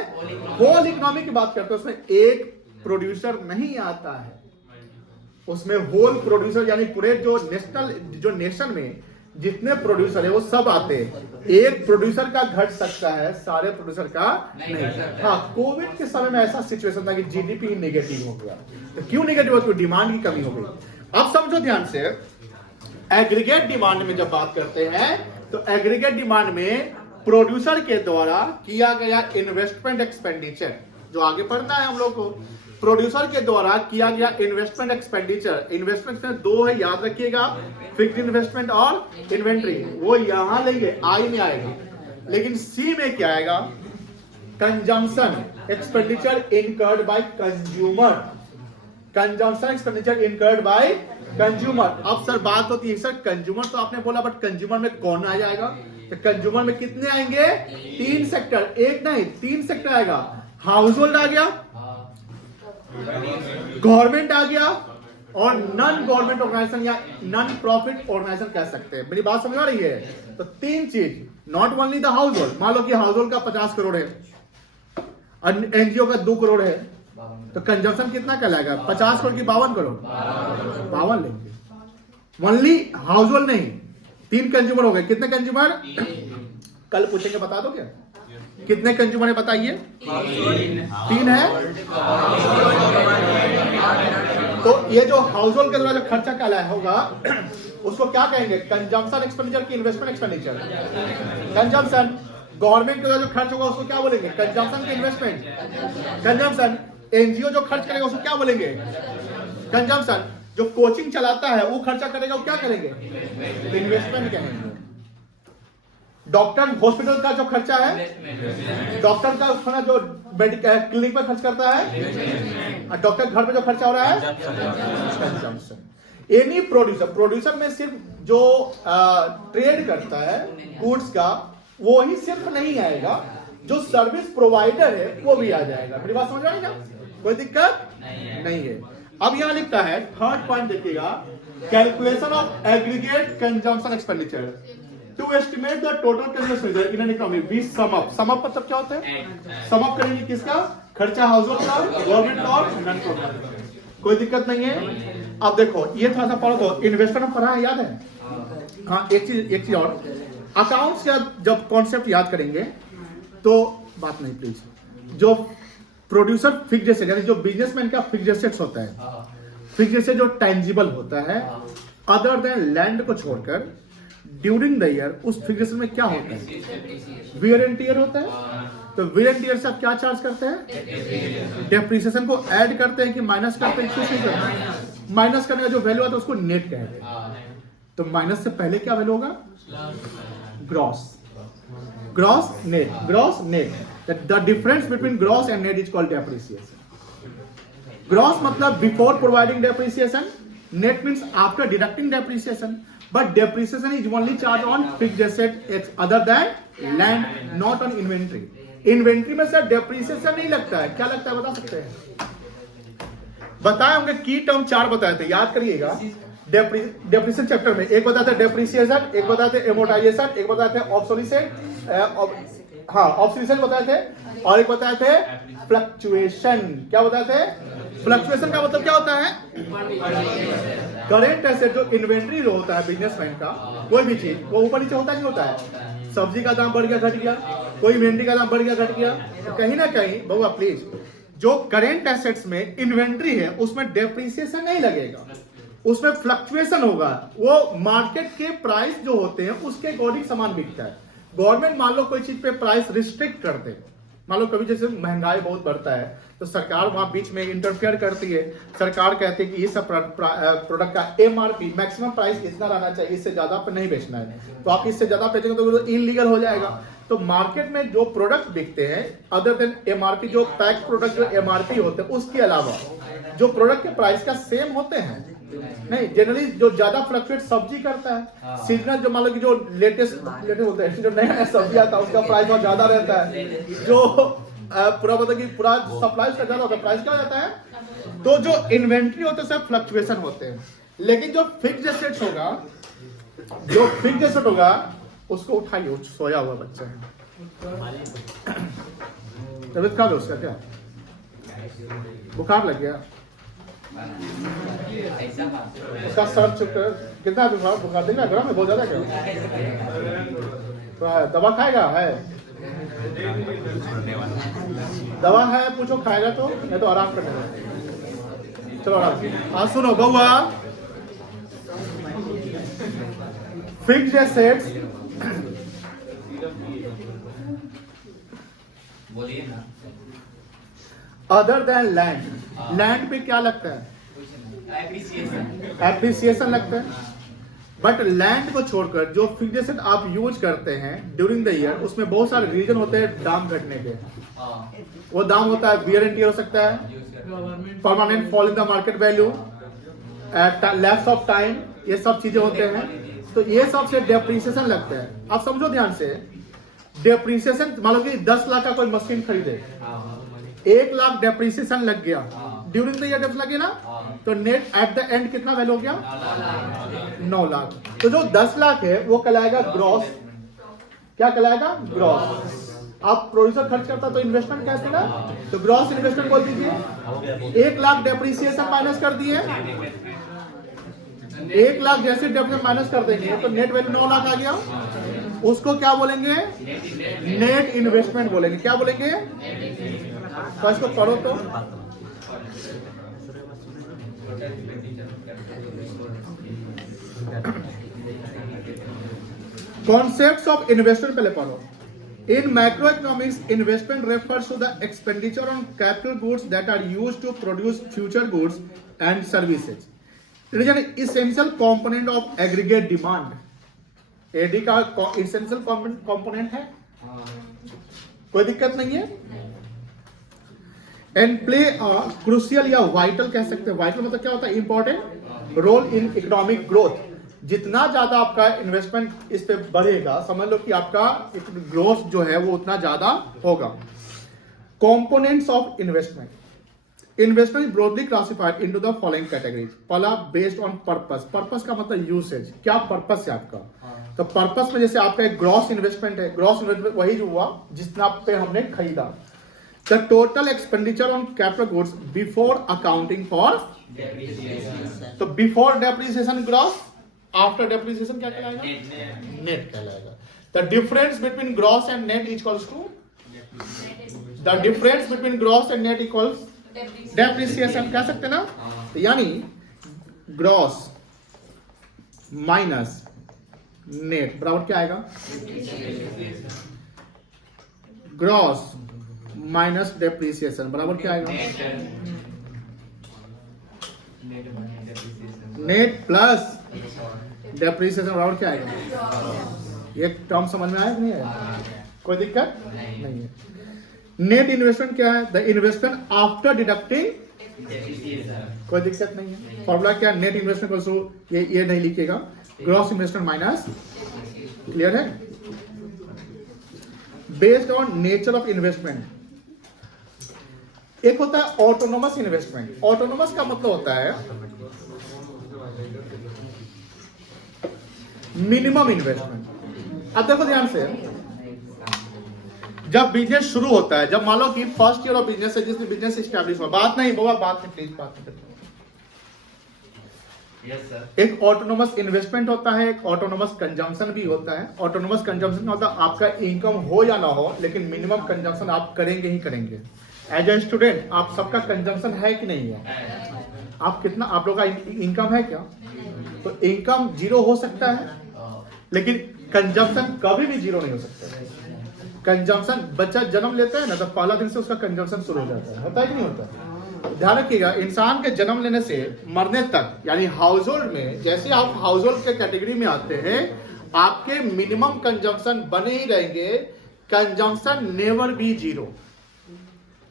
होल इकोनॉमी की बात करते हैं। उसमें एक प्रोड्यूसर नहीं आता है, उसमें होल प्रोड्यूसर यानी पूरे जो नेशन में जितने प्रोड्यूसर है वो सब आते हैं। एक प्रोड्यूसर का घट सकता है, सारे प्रोड्यूसर का नहीं। हाँ, कोविड के समय में ऐसा सिचुएशन था कि जीडीपी ही नेगेटिव हो गया। तो क्यों नेगेटिव? क्योंकि डिमांड की कमी हो गई। अब समझो ध्यान से, एग्रीगेट डिमांड में जब बात करते हैं तो एग्रीगेट डिमांड में प्रोड्यूसर के द्वारा किया गया इन्वेस्टमेंट एक्सपेंडिचर, जो आगे पढ़ना है हम लोग को, प्रोड्यूसर के द्वारा किया गया इन्वेस्टमेंट एक्सपेंडिचर। इन्वेस्टमेंट में 2 है, याद रखिएगा, फिक्स्ड इन्वेस्टमेंट और इन्वेंट्री। वो यहां लेंगे, आई में आएगा। लेकिन सी में क्या आएगा? Consumption expenditure incurred by consumer. Consumption expenditure incurred by consumer. अब सर बात होती है सर कंज्यूमर तो आपने बोला, बट कंज्यूमर में कौन आ जाएगा? तो कंज्यूमर में कितने आएंगे? 3 सेक्टर, एक नहीं 3 सेक्टर आएगा। हाउस होल्ड आ गया, गवर्नमेंट आ गया, और नॉन गवर्नमेंट ऑर्गेनाइजेशन या नॉन प्रॉफिट ऑर्गेनाइजेशन कह सकते हैं। मेरी बात समझ आ रही है? तो 3 चीज, not only the house hold. मान लो कि हाउस होल्ड का 50 करोड़ है और एनजीओ का 2 करोड़ है, तो कंजम्पशन कितना कहलाएगा? 50 करोड़ की 52 करोड़, 52 लेंगे। ओनली हाउस होल्ड नहीं, 3 कंज्यूमर हो गए। कितने कंज्यूमर? कल पूछेंगे, बता दो क्या कितने कंज्यूमर है? बताइए। 3 है। तो ये जो हाउस होल्ड के द्वारा जो खर्चा कहलाया होगा उसको क्या कहेंगे? कंजम्पशन एक्सपेंडिचर की इन्वेस्टमेंट एक्सपेंडिचर। कंजम्पशन गवर्नमेंट के द्वारा जो खर्च होगा उसको क्या बोलेंगे? कंजम्पशन की इन्वेस्टमेंट। कंजम्पशन एनजीओ जो खर्च करेगा उसको क्या बोलेंगे? कंजम्पशन। जो कोचिंग चलाता है वो खर्चा करेगा, वो क्या करेंगे? इन्वेस्टमेंट कहेंगे। डॉक्टर हॉस्पिटल का जो खर्चा है, डॉक्टर का खाना जो मेडिकल क्लिनिक में खर्च करता है, डॉक्टर घर पे जो खर्चा हो रहा है, कंजम्पशन। एनी प्रोड्यूसर में सिर्फ जो ट्रेड करता है गुड्स का वो ही सिर्फ नहीं आएगा, जो सर्विस प्रोवाइडर है वो भी आ जाएगा। मेरी बात समझ आएगा? कोई दिक्कत नहीं है। अब यहां लिखता है, थर्ड पॉइंट देखिएगा, calculation of aggregate consumption expenditure to estimate the total consumption in an economy be sum up. Sum up मतलब क्या होता है? सम अप करेंगे किसका? खर्चा हाउस होल्ड का, गवर्नमेंट का और नॉन गवर्नमेंट। कोई दिक्कत नहीं है। अब देखो ये थोड़ा सा पढ़ो तो इन्वेस्टमेंट में पढ़ा है, याद है? हाँ, एक चीज और, अकाउंट्स का जब कॉन्सेप्ट याद करेंगे तो बात नहीं प्लीज, जो प्रोड्यूसर फिक्स्ड एसेट यानी जो बिजनेसमैन का फिक्स्ड एसेट्स होता है, फिक्स्ड एसेट जो टेंजिबल होता है अदर देन लैंड को छोड़कर ड्यूरिंग द ईयर उस फिक्स्ड एसेट में क्या होता है? वियर एंड टियर होता है। तो वियर एंड टियर से आप क्या चार्ज करते हैं? डेप्रिसिएशन को ऐड करते हैं कि माइनस करते हैं? कुछ नहीं करते हैं। माइनस करने का जो वैल्यू आता है उसको नेट कहते हैं। तो माइनस से पहले क्या वैल्यू होगा? Gross, gross net, gross net. The difference between gross and net is called depreciation. Gross मतलब before providing depreciation, net means after deducting depreciation, but depreciation is only charge on fixed asset other than land, not on inventory. Inventory में sir depreciation नहीं लगता है, क्या लगता है बता सकते हैं? बताए होंगे की टर्म 4 बताए थे, याद करिएगा। डेप्रिसिएशन चैप्टर में एक बताते डेप्रिसिएशन, एक बताते एमोर्टाइजेशन, एक बताते ऑब्सोलिसेट, हाँ ऑब्सोलिसेट बताए थे, और एक बताए थे फ्लक्चुएशन। क्या बताए थे? फ्लक्चुएशन का मतलब क्या होता है? करेंट एसेट जो इन्वेंट्री जो होता है बिजनेसमैन का, कोई भी चीज वो ऊपर नीचे होता नहीं होता है। सब्जी का दाम बढ़ गया घट गया, कोई इन्वेंट्री का दाम बढ़ गया घट गया, तो कहीं ना कहीं बउआ प्लीज जो करेंट एसेट्स में इन्वेंट्री है उसमें डेप्रिसिएशन नहीं लगेगा, उसमें फ्लक्चुएशन होगा। वो मार्केट के प्राइस जो होते हैं उसके अकॉर्डिंग सामान बिकता है। गवर्नमेंट मान लो कोई चीज पे प्राइस रिस्ट्रिक्ट कर दे, मान लो कभी जैसे महंगाई बहुत बढ़ता है तो सरकार वहां बीच में इंटरफेयर करती है। सरकार कहती है कि इस प्रोडक्ट का एमआरपी मैक्सिमम प्राइस इतना रहना चाहिए, इससे ज्यादा पे नहीं बेचना है। तो आप इससे ज्यादा बेचेंगे तो इनलीगल हो जाएगा। तो मार्केट में जो प्रोडक्ट बिकते हैं अदर देन एमआरपी, जो पैक प्रोडक्ट जो एमआरपी होते हैं उसके अलावा जो प्रोडक्ट के प्राइस का सेम होते हैं नहीं, जनरली जो ज्यादा फ्लक्चुएट सब्जी करता है, सीजनल जो मान लो कि जो लेटेस्ट होता है, जो नया सब्जी आता है उसका प्राइस बहुत ज्यादा रहता है। जो पूरा मतलब कि पूरा सप्लाई उसका ज्यादा होता है, प्राइस क्या हो जाता है? तो जो इन्वेंट्री होते हैं सब फ्लक्चुएशन होते हैं। लेकिन जो फिक्स्ड एसेट्स होगा, जो फिक्स्ड एसेट होगा उसको उठाइए, सोया हुआ बच्चा है, तबीयत खराब है उसका, क्या बुखार लग गया? उसका सर चुका कितना बुखार देगा? गर्म है बहुत ज्यादा क्या? तो दवा खाएगा? है दवा है, पूछो खाएगा तो, नहीं तो आराम करने। चलो आराम। हाँ सुनो बउआ, फिक्स्ड एसेट्स बोलिए ना। अदर देन लैंड, लैंड पे क्या लगता है? एप्रिसिएशन लगता है। बट लैंड को छोड़कर जो फिक्स्ड एसेट आप यूज करते हैं ड्यूरिंग द ईयर, उसमें बहुत सारे रीजन होते हैं दाम घटने के। वो दाम होता है वियर एंड टियर हो सकता है, permanent fall in the market value, lapse of time, ये सब चीजें होते हैं। तो ये सब से डेप्रिसिएशन लगता है। आप समझो ध्यान से, डेप्रिसिएशन मान लो कि 10 लाख का कोई मशीन खरीदे, 1 लाख डेप्रिसिएशन लग गया ड्यूरिंग द ईयर, जब लगे ना तो नेट एट द एंड कितना वैल्यू हो गया? 9 लाख। तो जो 10 लाख है वो कहलाएगा ग्रॉस। क्या कहलाएगा? ग्रॉस। आप प्रोड्यूसर खर्च करता तो इन्वेस्टमेंट कैसे ना, तो ग्रॉस इन्वेस्टमेंट बोल दीजिए। 1 लाख डेप्रिसिएशन माइनस कर दिए, 1 लाख जैसे डेप्रिसिएशन माइनस कर देंगे तो नेट वैल्यू 9 लाख आ गया। उसको क्या बोलेंगे? नेट इन्वेस्टमेंट बोलेंगे। क्या बोलेंगे? तो इसको पढ़ो तो, कॉन्सेप्ट्स ऑफ इन्वेस्टमेंट पहले पढ़ो। In macro economics, investment refers to the expenditure on capital goods that are used to produce future goods and services. It is an essential component of aggregate demand. AD का essential component है, कोई दिक्कत नहीं है। And play a crucial या vital कह सकते हैं। वाइटल मतलब क्या होता है? Important role in economic growth. जितना ज्यादा आपका इन्वेस्टमेंट इस पे बढ़ेगा, समझ लो कि आपका ग्रोथ जो है वो उतना ज्यादा होगा। Components of investment, investment broadly classified into the following categories. पहला बेस्ड ऑन पर्पस। पर्पस का मतलब यूसेज, क्या पर्पस है आपका? तो पर्पस में जैसे आपका एक ग्रॉस इन्वेस्टमेंट है, ग्रॉस इन्वेस्टमेंट वही जो हुआ जितना पे हमने खरीदा। The total expenditure on capital goods before accounting for, तो before depreciation gross, after depreciation क्या कहलाएगा? नेट कहलाएगा। The difference between gross and net equals to, the difference between gross and net equals depreciation कह सकते ना। तो यानी gross minus net बराबर क्या आएगा? ग्रॉस माइनस डेप्रिसिएशन बराबर क्या आएगा? नेट प्लस डेप्रिसिएशन बराबर क्या आएगा? ये टर्म समझ में आया कि नहीं आया? कोई दिक्कत नहीं है। नेट इन्वेस्टमेंट क्या है? द इन्वेस्टमेंट आफ्टर डिडक्टिंग, कोई दिक्कत नहीं है। फॉर्मूला क्या? नेट इन्वेस्टमेंट ये नहीं लिखिएगा, ग्रॉस इन्वेस्टमेंट माइनस, क्लियर है? Based on nature of investment, एक होता है ऑटोनोमस इन्वेस्टमेंट। ऑटोनोमस का मतलब होता है मिनिमम इन्वेस्टमेंट। अब देखो ध्यान से, जब बिजनेस शुरू होता है, जब मान लो कि फर्स्ट ईयर ऑफ बिजनेस है, जिसमें बिजनेस एस्टैब्लिश हुआ, बात नहीं बाबा, बात नहीं, प्लीज बात नहीं। Yes, sir. एक ऑटोनोमस इन्वेस्टमेंट होता है, एक ऑटोनोमस कंजम्पशन भी होता है। ऑटोनोमस कंजम्पशन होता है आपका इनकम हो या ना हो, लेकिन मिनिमम कंजम्पशन आप करेंगे ही करेंगे। एज ए स्टूडेंट आप सबका कंजम्पशन है कि नहीं है? आप कितना, आप लोग का इनकम है क्या? तो इनकम जीरो हो सकता है, लेकिन कंजम्पशन कभी भी जीरो नहीं हो सकता। कंजम्पशन, बच्चा जन्म लेता है ना, तो पहला दिन से उसका कंजम्पशन शुरू हो जाता है, होता है कि नहीं होता? ध्यान रखिएगा, इंसान के जन्म लेने से मरने तक, यानी हाउस होल्ड में, जैसे आप हाउस होल्ड के कैटेगरी में आते हैं, आपके मिनिमम कंजम्पशन बने ही रहेंगे। Consumption never be zero,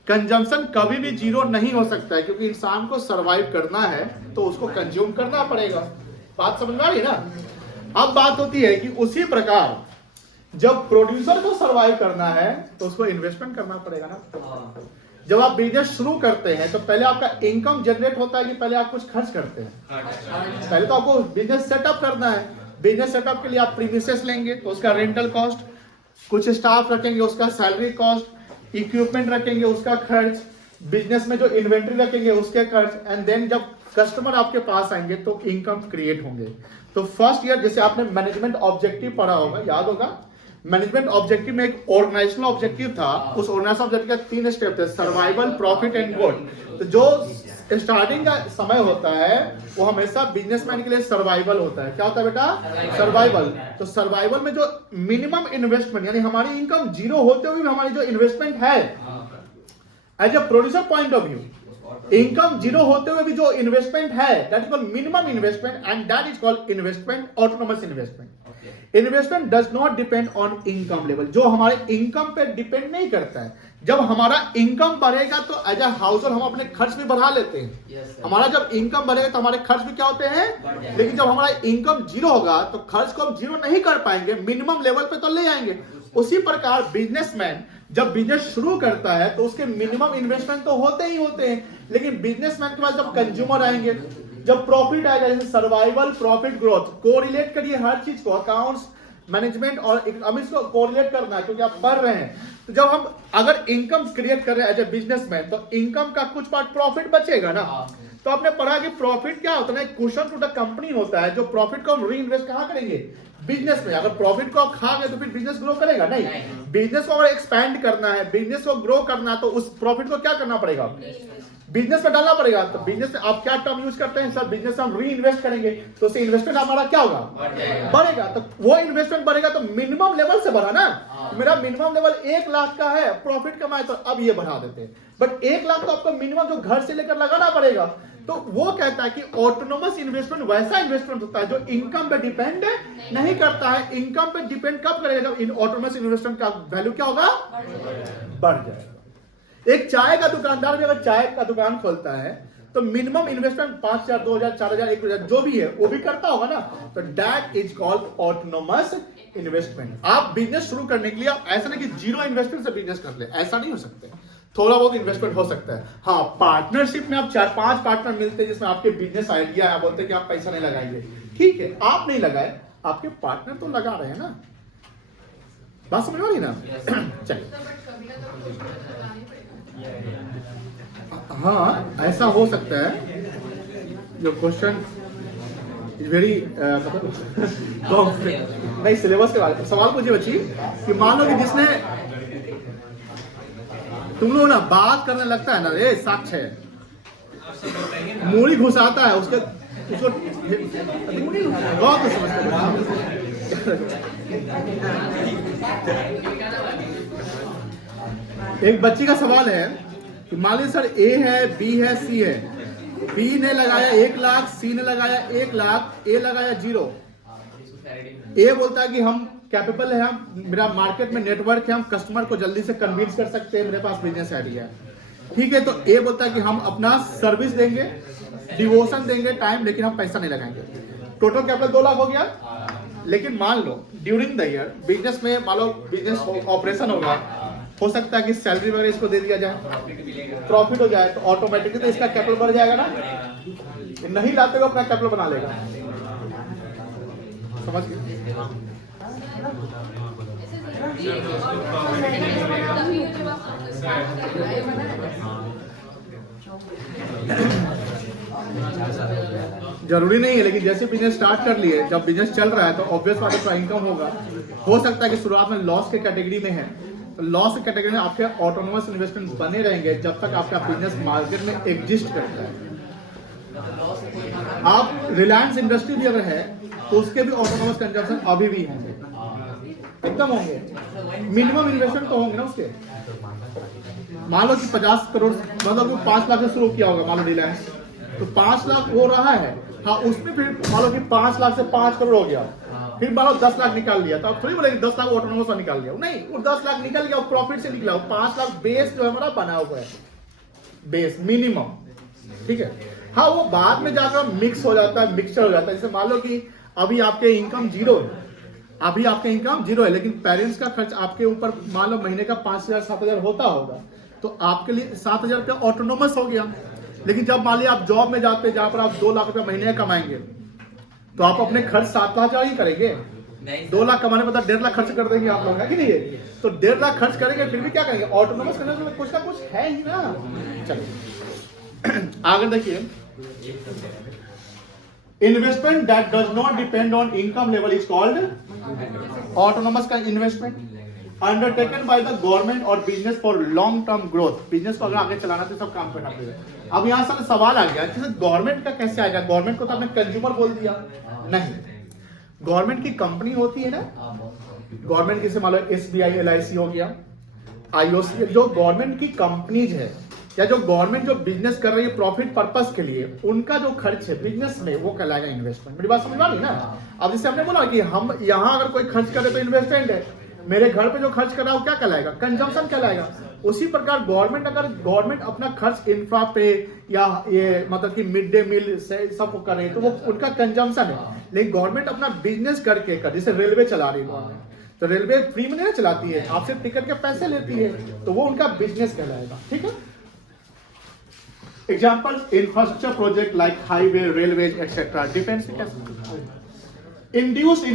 consumption कभी भी जीरो नहीं हो सकता है, क्योंकि इंसान को सरवाइव करना है तो उसको कंज्यूम करना पड़ेगा। बात समझ में आ रही ना? अब बात होती है कि उसी प्रकार जब प्रोड्यूसर को सरवाइव करना है तो उसको इन्वेस्टमेंट करना पड़ेगा ना। जब आप बिजनेस शुरू करते हैं तो पहले आपका इनकम जनरेट होता है कि पहले आप कुछ खर्च करते हैं? पहले तो आपको बिजनेस सेटअप करना है। बिजनेस सेटअप के लिए आप प्रीमिसेस लेंगे तो उसका रेंटल कॉस्ट, कुछ स्टाफ रखेंगे उसका सैलरी कॉस्ट, इक्विपमेंट रखेंगे उसका खर्च, बिजनेस में जो इन्वेंट्री रखेंगे उसके खर्च, एंड देन जब कस्टमर आपके पास आएंगे तो इनकम क्रिएट होंगे। तो फर्स्ट ईयर जैसे आपने मैनेजमेंट ऑब्जेक्टिव पढ़ा होगा, याद होगा, मैनेजमेंट ऑब्जेक्टिव में एक ऑर्गेनाइजेशनल ऑब्जेक्टिव था। उस ऑर्गेनाइजेशनल ऑब्जेक्टिव का 3 स्टेप थे, सर्वाइवल, प्रॉफिट एंड ग्रोथ। तो जो स्टार्टिंग का समय होता है वो हमेशा बिजनेसमैन के लिए सर्वाइवल होता है। क्या होता है बेटा? सर्वाइवल। तो सर्वाइवल में जो मिनिमम इन्वेस्टमेंट, यानी हमारी इनकम जीरो होते हुए भी हमारी जो इन्वेस्टमेंट है, as a producer point of view, income zero होते हुए भी जो इन्वेस्टमेंट है, that is called minimum investment, and that is called investment, autonomous investment. Investment does not depend on income level, जो हमारे इनकम पे डिपेंड नहीं करता है। जब हमारा इनकम बढ़ेगा तो एज ए हाउस होल्ड हम अपने खर्च भी बढ़ा लेते हैं। हमारा जब इनकम बढ़ेगा तो हमारे खर्च भी क्या होते हैं, लेकिन जब हमारा इनकम जीरो होगा तो खर्च को हम जीरो नहीं कर पाएंगे, मिनिमम लेवल पे तो ले आएंगे। उसी प्रकार बिजनेसमैन जब बिजनेस शुरू करता है तो उसके मिनिमम इन्वेस्टमेंट तो होते ही होते हैं, लेकिन बिजनेसमैन के पास जब कंज्यूमर आएंगे, जब प्रॉफिट आएगा, जैसे सर्वाइवल, प्रॉफिट, ग्रोथ, कोरिलेट करिए हर चीज को, अकाउंट्स, मैनेजमेंट और इकोनॉमिक्स को कोरिलेट करना है, क्योंकि आप पढ़ रहे हैं। तो जब हम अगर इनकम क्रिएट कर रहे हैं एज ए बिजनेसमैन, तो इनकम का कुछ पार्ट प्रॉफिट बचेगा ना। तो आपने पढ़ा कि प्रॉफिट क्या होता है, कुशन टू द कंपनी होता है, जो प्रॉफिट को हम री इन्वेस्ट कहाँ करेंगे, बिजनेस में। अगर प्रॉफिट को आप खा गए तो फिर बिजनेस ग्रो करेगा नहीं। बिजनेस को अगर एक्सपैंड करना है, बिजनेस को ग्रो करना है, तो उस प्रॉफिट को क्या करना पड़ेगा, बिजनेस में डालना पड़ेगा। तो बिजनेस में आप क्या टर्म यूज करते हैं सर, बिजनेस में हम री इन्वेस्ट करेंगे, तो उससे इन्वेस्टमेंट हमारा क्या होगा, बढ़ेगा। तो वो इन्वेस्टमेंट बढ़ेगा तो मिनिमम लेवल से बढ़ा ना। मेरा मिनिमम लेवल 1 लाख का है, प्रॉफिट कमाए तो अब ये बढ़ा देते हैं, बट 1 लाख तो आपको मिनिमम जो घर से लेकर लगाना पड़ेगा। तो वो कहता है कि ऑटोनोमस इन्वेस्टमेंट वैसा इन्वेस्टमेंट होता है जो इनकम पे डिपेंड नहीं करता है। इनकम पे डिपेंड कब करेगा, जब ऑटोनोमस इन्वेस्टमेंट का वैल्यू क्या होगा, बढ़ जाएगा। एक चाय का दुकानदार भी अगर चाय का दुकान खोलता है तो मिनिमम इन्वेस्टमेंट 5,000, 2,000, 4,000, 1,000 जो भी है वो भी करता होगा ना। तो that is called autonomous investment. आप बिजनेस शुरू करने के लिए आप ऐसा नहीं कि जीरो इन्वेस्टमेंट से बिजनेस कर ले, ऐसा नहीं हो सकता। थोड़ा बहुत इन्वेस्टमेंट हो सकता है। हाँ, पार्टनरशिप में आप 4-5 पार्टनर मिलते हैं जिसमें आपके बिजनेस आइडिया है, बोलते हैं कि आप पैसा नहीं लगाएंगे, ठीक है, आप नहीं लगाए, आपके पार्टनर तो लगा रहे हैं ना। बात समझ में आ रही ना? चलिए, हाँ ऐसा हो सकता है। जो क्वेश्चन वेरी नहीं सिलेबस के बारे में सवाल पूछिए बच्ची कि मान लो कि जिसने तुम लोग ना बात करने लगता है ना रे साक्ष्य है मूड़ी घुसाता है उसको बहुत समझते एक बच्ची का सवाल है कि मान लीजिए सर ए है बी है सी है बी ने लगाया 1 लाख सी ने लगाया 1 लाख ए लगाया 0। ए बोलता है कि हम कैपेबल है हम मेरा मार्केट में नेटवर्क है हम कस्टमर को जल्दी से कन्विंस कर सकते हैं मेरे पास बिजनेस आइडिया है ठीक है। तो ए बोलता है कि हम अपना सर्विस देंगे डिवोशन देंगे टाइम लेकिन हम पैसा नहीं लगाएंगे। टोटल कैपिटल 2 लाख हो गया। लेकिन मान लो ड्यूरिंग द ईयर बिजनेस में मान लो बिजनेस ऑपरेशन होगा हो सकता है कि सैलरी वगैरह इसको दे दिया जाए प्रॉफिट हो जाए तो ऑटोमेटिकली तो इसका कैपिटल बढ़ जाएगा ना। नहीं लाते हुए अपना कैपिटल बना लेगा। समझ गए? जरूरी नहीं है लेकिन जैसे बिजनेस स्टार्ट कर लिए जब बिजनेस चल रहा है तो ऑब्वियस बात है इनकम होगा। हो सकता है कि शुरुआत में लॉस के कैटेगरी में है तो लॉस के कैटेगरी में आपके ऑटोनोमस इन्वेस्टमेंट बने रहेंगे जब तक आपका बिजनेस मार्केट में एग्जिस्ट करता है। आप रिलायंस इंडस्ट्री भी अगर है तो उसके भी ऑटोनोमस कंजम्पशन अभी भी होंगे एकदम होंगे। मिनिमम इन्वेस्टमेंट तो होंगे ना उसके। मान लो कि 50 करोड़ मतलब 5 लाख से शुरू किया होगा मान लो रिलायंस तो 5 लाख हो रहा है। हाँ उसमें फिर मान लो कि 5 लाख से 5 करोड़ हो गया फिर मान लो 10 लाख निकाल लिया तो आप थोड़ी बोलेंगे 10 लाख ऑटोनोमस से निकाल लिया नहीं वो 10 लाख निकल गया प्रॉफिट से निकला 5 लाख बेस जो है हमारा बना हुआ है बेस मिनिमम ठीक है। हाँ वो बाद में जाकर मिक्स हो जाता है मिक्सचर हो जाता है। जैसे मान लो कि अभी आपके इनकम 0 है अभी आपके इनकम 0 है लेकिन पेरेंट्स का खर्च आपके ऊपर मान लो महीने का 5,000 7,000 होता होगा तो आपके लिए 7,000 रुपया ऑटोनोमस हो गया। लेकिन जब मान लिया आप जॉब में जाते हैं जहां पर आप 2 लाख रुपया महीने कमाएंगे तो आप अपने खर्च 7,000 ही करेंगे। 2 लाख कमाने पर 1.5 लाख खर्च कर देंगे आप लोग है कि नहीं तो 1.5 लाख खर्च करेंगे फिर भी क्या करेंगे ऑटोनोमस करने से कुछ ना कुछ है ही ना। चलिए आगे देखिए investment that does not depend on income level is called autonomous का investment undertaken by the government और business for long term growth. Business को अगर आगे चलाना तो सब काम करना पड़ेगा। अब यहाँ से सवाल आ गया जैसे गवर्नमेंट का कैसे आएगा गवर्नमेंट को तो आपने कंज्यूमर बोल दिया नहीं गवर्नमेंट की कंपनी होती है ना गवर्नमेंट जैसे मान लो SBI LIC हो गया IOC जो गवर्नमेंट की कंपनीज है या जो गवर्नमेंट जो बिजनेस कर रही है प्रॉफिट पर्पस के लिए उनका जो खर्च है बिजनेस में वो कहलाएगा इन्वेस्टमेंट। मेरी बात समझ में आ रही ना। अब जैसे हमने बोला कि हम यहाँ अगर कोई खर्च करे तो इन्वेस्टमेंट है मेरे घर पे जो खर्च कर रहा है वो क्या कहलाएगा कंजम्पशन कहलाएगा। उसी प्रकार गवर्नमेंट अगर गवर्नमेंट अपना खर्च इंफ्रा पे या ये मतलब कि मिड डे मील से सब कर रही है तो वो उनका कंजम्पशन है। लेकिन गवर्नमेंट अपना बिजनेस करके कर जैसे रेलवे चला रही है गवर्नमेंट तो रेलवे फ्री में नहीं चलाती है आपसे टिकट के पैसे लेती है तो वो उनका बिजनेस कहलाएगा ठीक है। Examples infrastructure project like highway, railways, etc. Depends Induced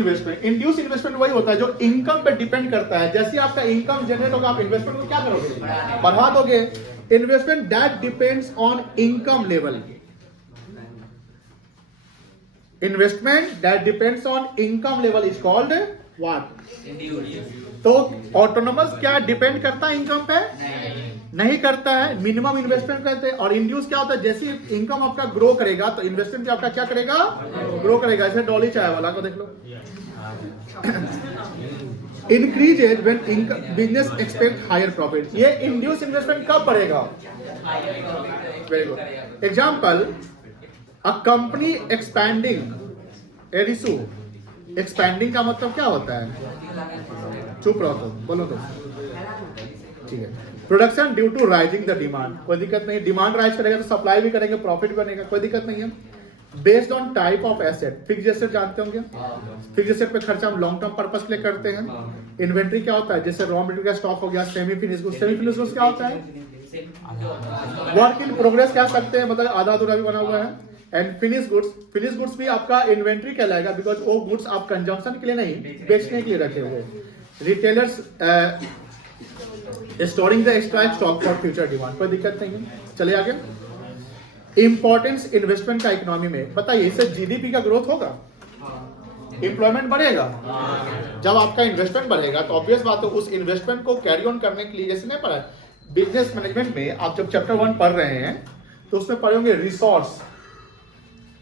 investment वही होता है जो इनकम पे डिपेंड करता है। जैसे आपका इनकम जनरेट होगा आप इन्वेस्टमेंट को क्या करोगे बढ़ा दोगे। Investment that depends on income level investment that depends on income level is called what. तो ऑटोनोमस क्या डिपेंड करता है इनकम पे नहीं करता है मिनिमम इन्वेस्टमेंट करते हैं। और इंड्यूस क्या होता है जैसे इनकम आपका ग्रो करेगा तो इन्वेस्टमेंट भी आपका क्या करेगा ग्रो करेगा। जैसे डॉली चाय वाला को देख लो increases when business expect higher profit. ये इंड्यूस इन्वेस्टमेंट कब बढ़ेगा very good example a company expanding एरिसू एक्सपैंडिंग का मतलब क्या होता है चुप रहो तो बोलो तो ठीक है। Production due to rising the demand कोई दिक्कत नहीं डिमांड राइज करेगा तो सप्लाई भी करेंगे प्रॉफिट भी बनेगा कोई दिक्कत नहीं है। Based on type of asset fixed asset जानते होंगे फिक्स्ड एसेट पे खर्चा हम लॉन्ग टर्म पर्पस के लिए करते हैं। इन्वेंट्री क्या होता है जैसे रॉ मटेरियल का स्टॉक हो गया सेमी फिनिश गुड्स क्या होता है वर्क इन प्रोग्रेस कह सकते हैं मतलब आधा अधूरा भी बना हुआ है। एंड फिनिश गुड्स भी आपका इन्वेंट्री कहलाएगा बिकॉज वो गुड्स आप कंजम्पशन के लिए नहीं बेचने के लिए रखे हुए। Retailers storing the extra stock for future demand, कोई दिक्कत नहीं है। चले आगे। इंपॉर्टेंस इन्वेस्टमेंट का इकोनॉमी में, बताइए इससे जीडीपी का ग्रोथ होगा, एम्प्लॉयमेंट बढ़ेगा। जब आपका इन्वेस्टमेंट बढ़ेगा तो ऑब्वियस बात है उस इन्वेस्टमेंट को कैरी ऑन करने के लिए, जैसे नहीं पढ़ा बिजनेस मैनेजमेंट में, आप जब चैप्टर 1 पढ़ रहे हैं तो उसमें पढ़े होंगे रिसोर्स।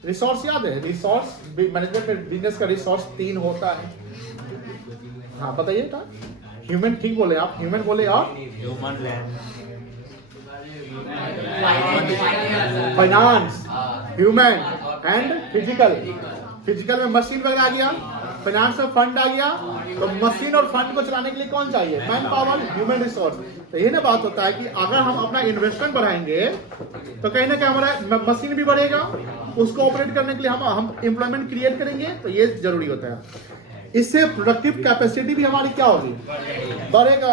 रिसोर्स याद है? रिसोर्स मैनेजमेंट में बिजनेस का रिसोर्स 3 होता है। हाँ बताइए था, ह्यूमन, ठीक बोले आप, ह्यूमन बोले आप, human land, finance, human and physical. Physical में मशीन वगैरह आ गया, फाइनेंस में फंड आ गया, तो मशीन और फंड को चलाने के लिए कौन चाहिए? Man power, human resource. तो ये ना बात होता है कि अगर हम अपना इन्वेस्टमेंट बढ़ाएंगे तो कहीं ना कहीं हमारा मशीन भी बढ़ेगा, उसको ऑपरेट करने के लिए हम एम्प्लॉयमेंट क्रिएट करेंगे, तो ये जरूरी होता है। इससे प्रोडक्टिव कैपेसिटी भी हमारी क्या होगी? बढ़ेगा,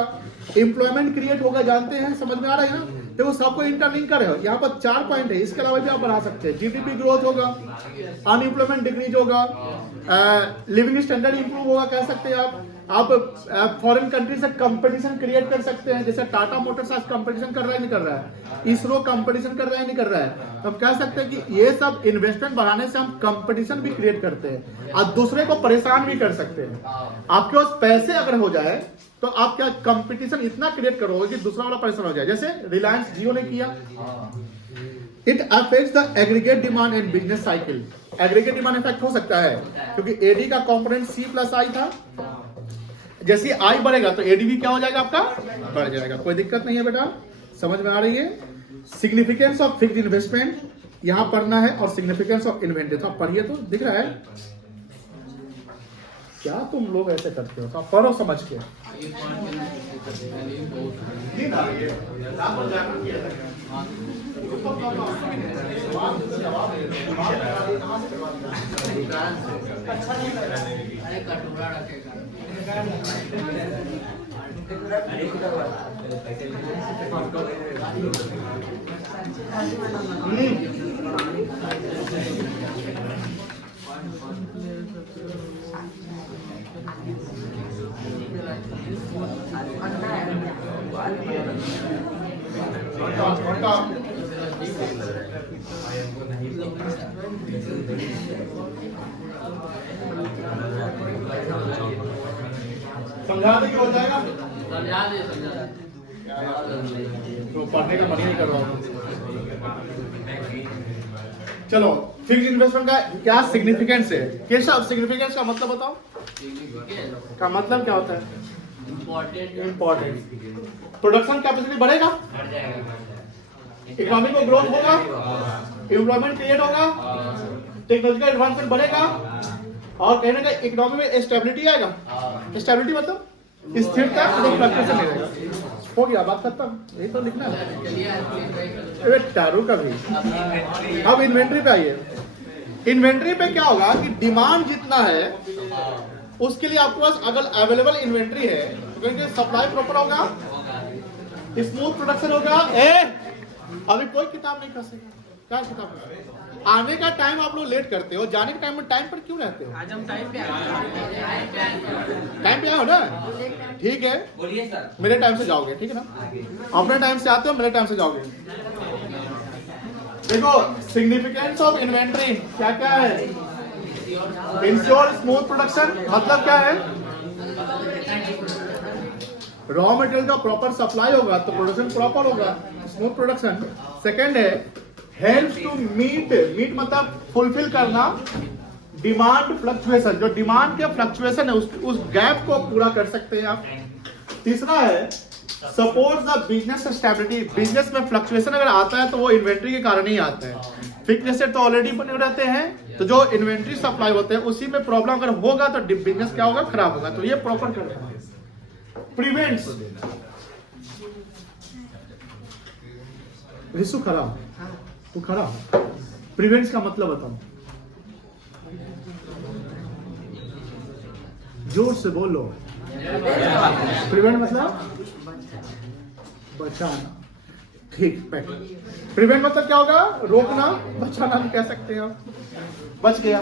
एम्प्लॉयमेंट क्रिएट होगा, जानते हैं, समझ में आ रहा है ना? देखो सबको इंटरलिंक कर रहे हो, यहाँ पर 4 पॉइंट है, इसके अलावा भी आप बढ़ा सकते हैं। जीडीपी ग्रोथ होगा, अनएम्प्लॉयमेंट डिक्रीज होगा, लिविंग स्टैंडर्ड इंप्रूव होगा, कह सकते हैं आप फॉरेन कंट्री से कंपटीशन क्रिएट कर सकते हैं। जैसे टाटा मोटर्स आज कंपटीशन कर रहा है नहीं कर रहा है, इसरो कंपटीशन कर रहा है नहीं कर रहा है, हम कह सकते हैं कि ये सब इन्वेस्टमेंट बढ़ाने से हम कंपटीशन भी क्रिएट करते हैं और दूसरे को परेशान भी कर सकते हैं। आपके पास पैसे अगर हो जाए तो आप क्या कंपटीशन इतना क्रिएट करोगे कि दूसरा वाला परेशान हो जाए, जैसे रिलायंस जियो ने किया। It affects the aggregate demand and business cycle. Aggregate demand effect हो सकता है क्योंकि एडी का कंपोनेंट सी प्लस आई था, जैसे आई बढ़ेगा तो एडी भी क्या हो जाएगा आपका? बढ़ जाएगा। कोई दिक्कत नहीं है बेटा, समझ में आ रही है? सिग्निफिकेंस ऑफ फिक्स्ड इन्वेस्टमेंट यहां पढ़ना है और सिग्निफिकेंस ऑफ इन्वेंटरी तो पढ़िए, तो दिख रहा है क्या तुम लोग ऐसे करते हो? तो पढ़ो समझ के। समझा दे कि हो जाएगा? तो पढ़ने का मन ही नहीं कर रहा हूँ। चलो, फिक्स्ड इन्वेस्टमेंट का क्या सिग्निफिकेंस है? कैसा सिग्निफिकेंस का मतलब बताओ? का मतलब क्या होता है? इम्पोर्टेंट। प्रोडक्शन कैपेसिटी बढ़ेगा, इकोनॉमी को ग्रोथ होगा, एम्प्लॉयमेंट क्रिएट होगा, टेक्नोलॉजिकल एडवांसमेंट बढ़ेगा और कहने का इकोनॉमी में स्टेबिलिटी आएगा। स्टेबिलिटी मतलब स्थिरता, फ्लक्चुएशन नहीं रहेगा। हो गया, बात खत्म। यही तो लिखना है टारू का भी। अब इन्वेंट्री पे आइए। इन्वेंट्री पे क्या होगा कि डिमांड जितना है उसके लिए आपके पास अगर अवेलेबल इन्वेंट्री है तो सप्लाई प्रॉपर होगा, स्मूथ प्रोडक्शन होगा। अभी कोई किताब नहीं कर सकेगा। क्या किताब? आने का टाइम आप लोग लेट करते हो, जाने के टाइम में टाइम पर क्यों रहते हो? आज हम टाइम पे टाइम पे आओ ना, ठीक है? बोलिए सर। मेरे टाइम से जाओगे, ठीक है ना? अपने टाइम से आते हो, मेरे टाइम से जाओगे। देखो, सिग्निफिकेंस ऑफ इन्वेंट्री क्या क्या है? इंश्योर स्मूथ प्रोडक्शन, मतलब क्या है? रॉ मटेरियल का प्रॉपर सप्लाई होगा तो प्रोडक्शन प्रॉपर होगा, स्मूथ प्रोडक्शन। सेकंड है हेल्प टू मीट मतलब फुलफिल करना डिमांड फ्लक्चुएशन, जो डिमांड के फ्लक्चुएशन है उस गैप को पूरा कर सकते हैं आप। तीसरा है support the business stability. Business में फ्लक्चुएशन अगर आता है तो वो इन्वेंट्री के कारण ही आता है। फिक्स्ड एसेट तो ऑलरेडी बने रहते हैं, तो जो इन्वेंट्री सप्लाई होते हैं उसी में प्रॉब्लम अगर होगा तो बिजनेस क्या होगा? खराब होगा। तो ये प्रॉपर करना है। प्रिवेंट्स रिसु खड़ा, तू खड़ा। प्रिवेंट्स का मतलब बताओ, जोर से बोलो। प्रिवेंट मतलब बचाना, ठीक। प्रिवेंट मतलब क्या होगा? रोकना, बचाना भी कह सकते हैं आप। बच गया।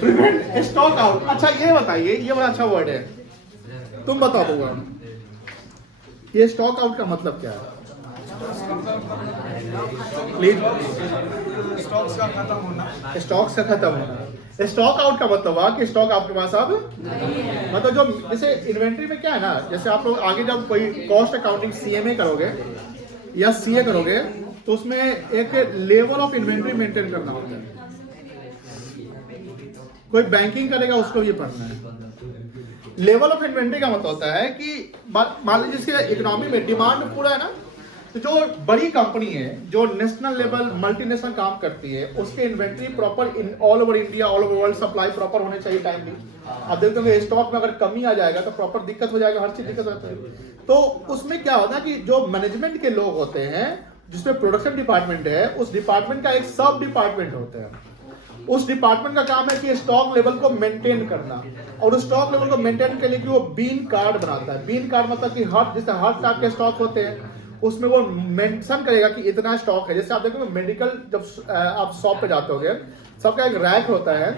Prevent stock out. अच्छा ये बताइए, ये बड़ा अच्छा वर्ड है, तुम बताओ। ये स्टॉक आउट का मतलब क्या है? प्लीज। स्टॉक्स का खत्म होना। स्टॉक्स का खत्म होना। स्टॉक आउट का मतलब हुआ कि स्टॉक आपके पास अब मतलब जो जैसे इन्वेंट्री में क्या है ना, जैसे आप लोग आगे जब कोई कॉस्ट अकाउंटिंग सीएमए करोगे या सीए करोगे तो उसमें एक लेवल ऑफ इन्वेंट्री मेंटेन करना होता है। कोई बैंकिंग करेगा उसको ये पढ़ना है। लेवल ऑफ इन्वेंट्री का मतलब होता है कि मान लीजिए इसके इकोनॉमी में डिमांड पूरा है ना, तो जो बड़ी कंपनी है जो नेशनल लेवल मल्टीनेशनल काम करती है उसके inventory proper in all over India all over world supply proper होने चाहिए टाइमली। आप देखते होंगे स्टॉक में अगर कमी आ जाएगा तो प्रॉपर दिक्कत हो जाएगा, हर चीज दिक्कत होता है। तो उसमें क्या होता है कि जो मैनेजमेंट के लोग होते हैं जिसमें प्रोडक्शन डिपार्टमेंट है, उस डिपार्टमेंट का एक सब डिपार्टमेंट होता है। उस डिपार्टमेंट का काम है कि स्टॉक लेवल को मेंटेन करना, और उस स्टॉक लेवल को मेंटेन करने के लिए वो बीन कार्ड बनाता है। बीन कार्ड मतलब कि हर जैसे हर टाइप के स्टॉक होते हैं उसमें वो मेंशन करेगा कि इतना स्टॉक है। जैसे आप देखो मेडिकल जब आप शॉप पे जाते होगे, सबका एक रैक होता है,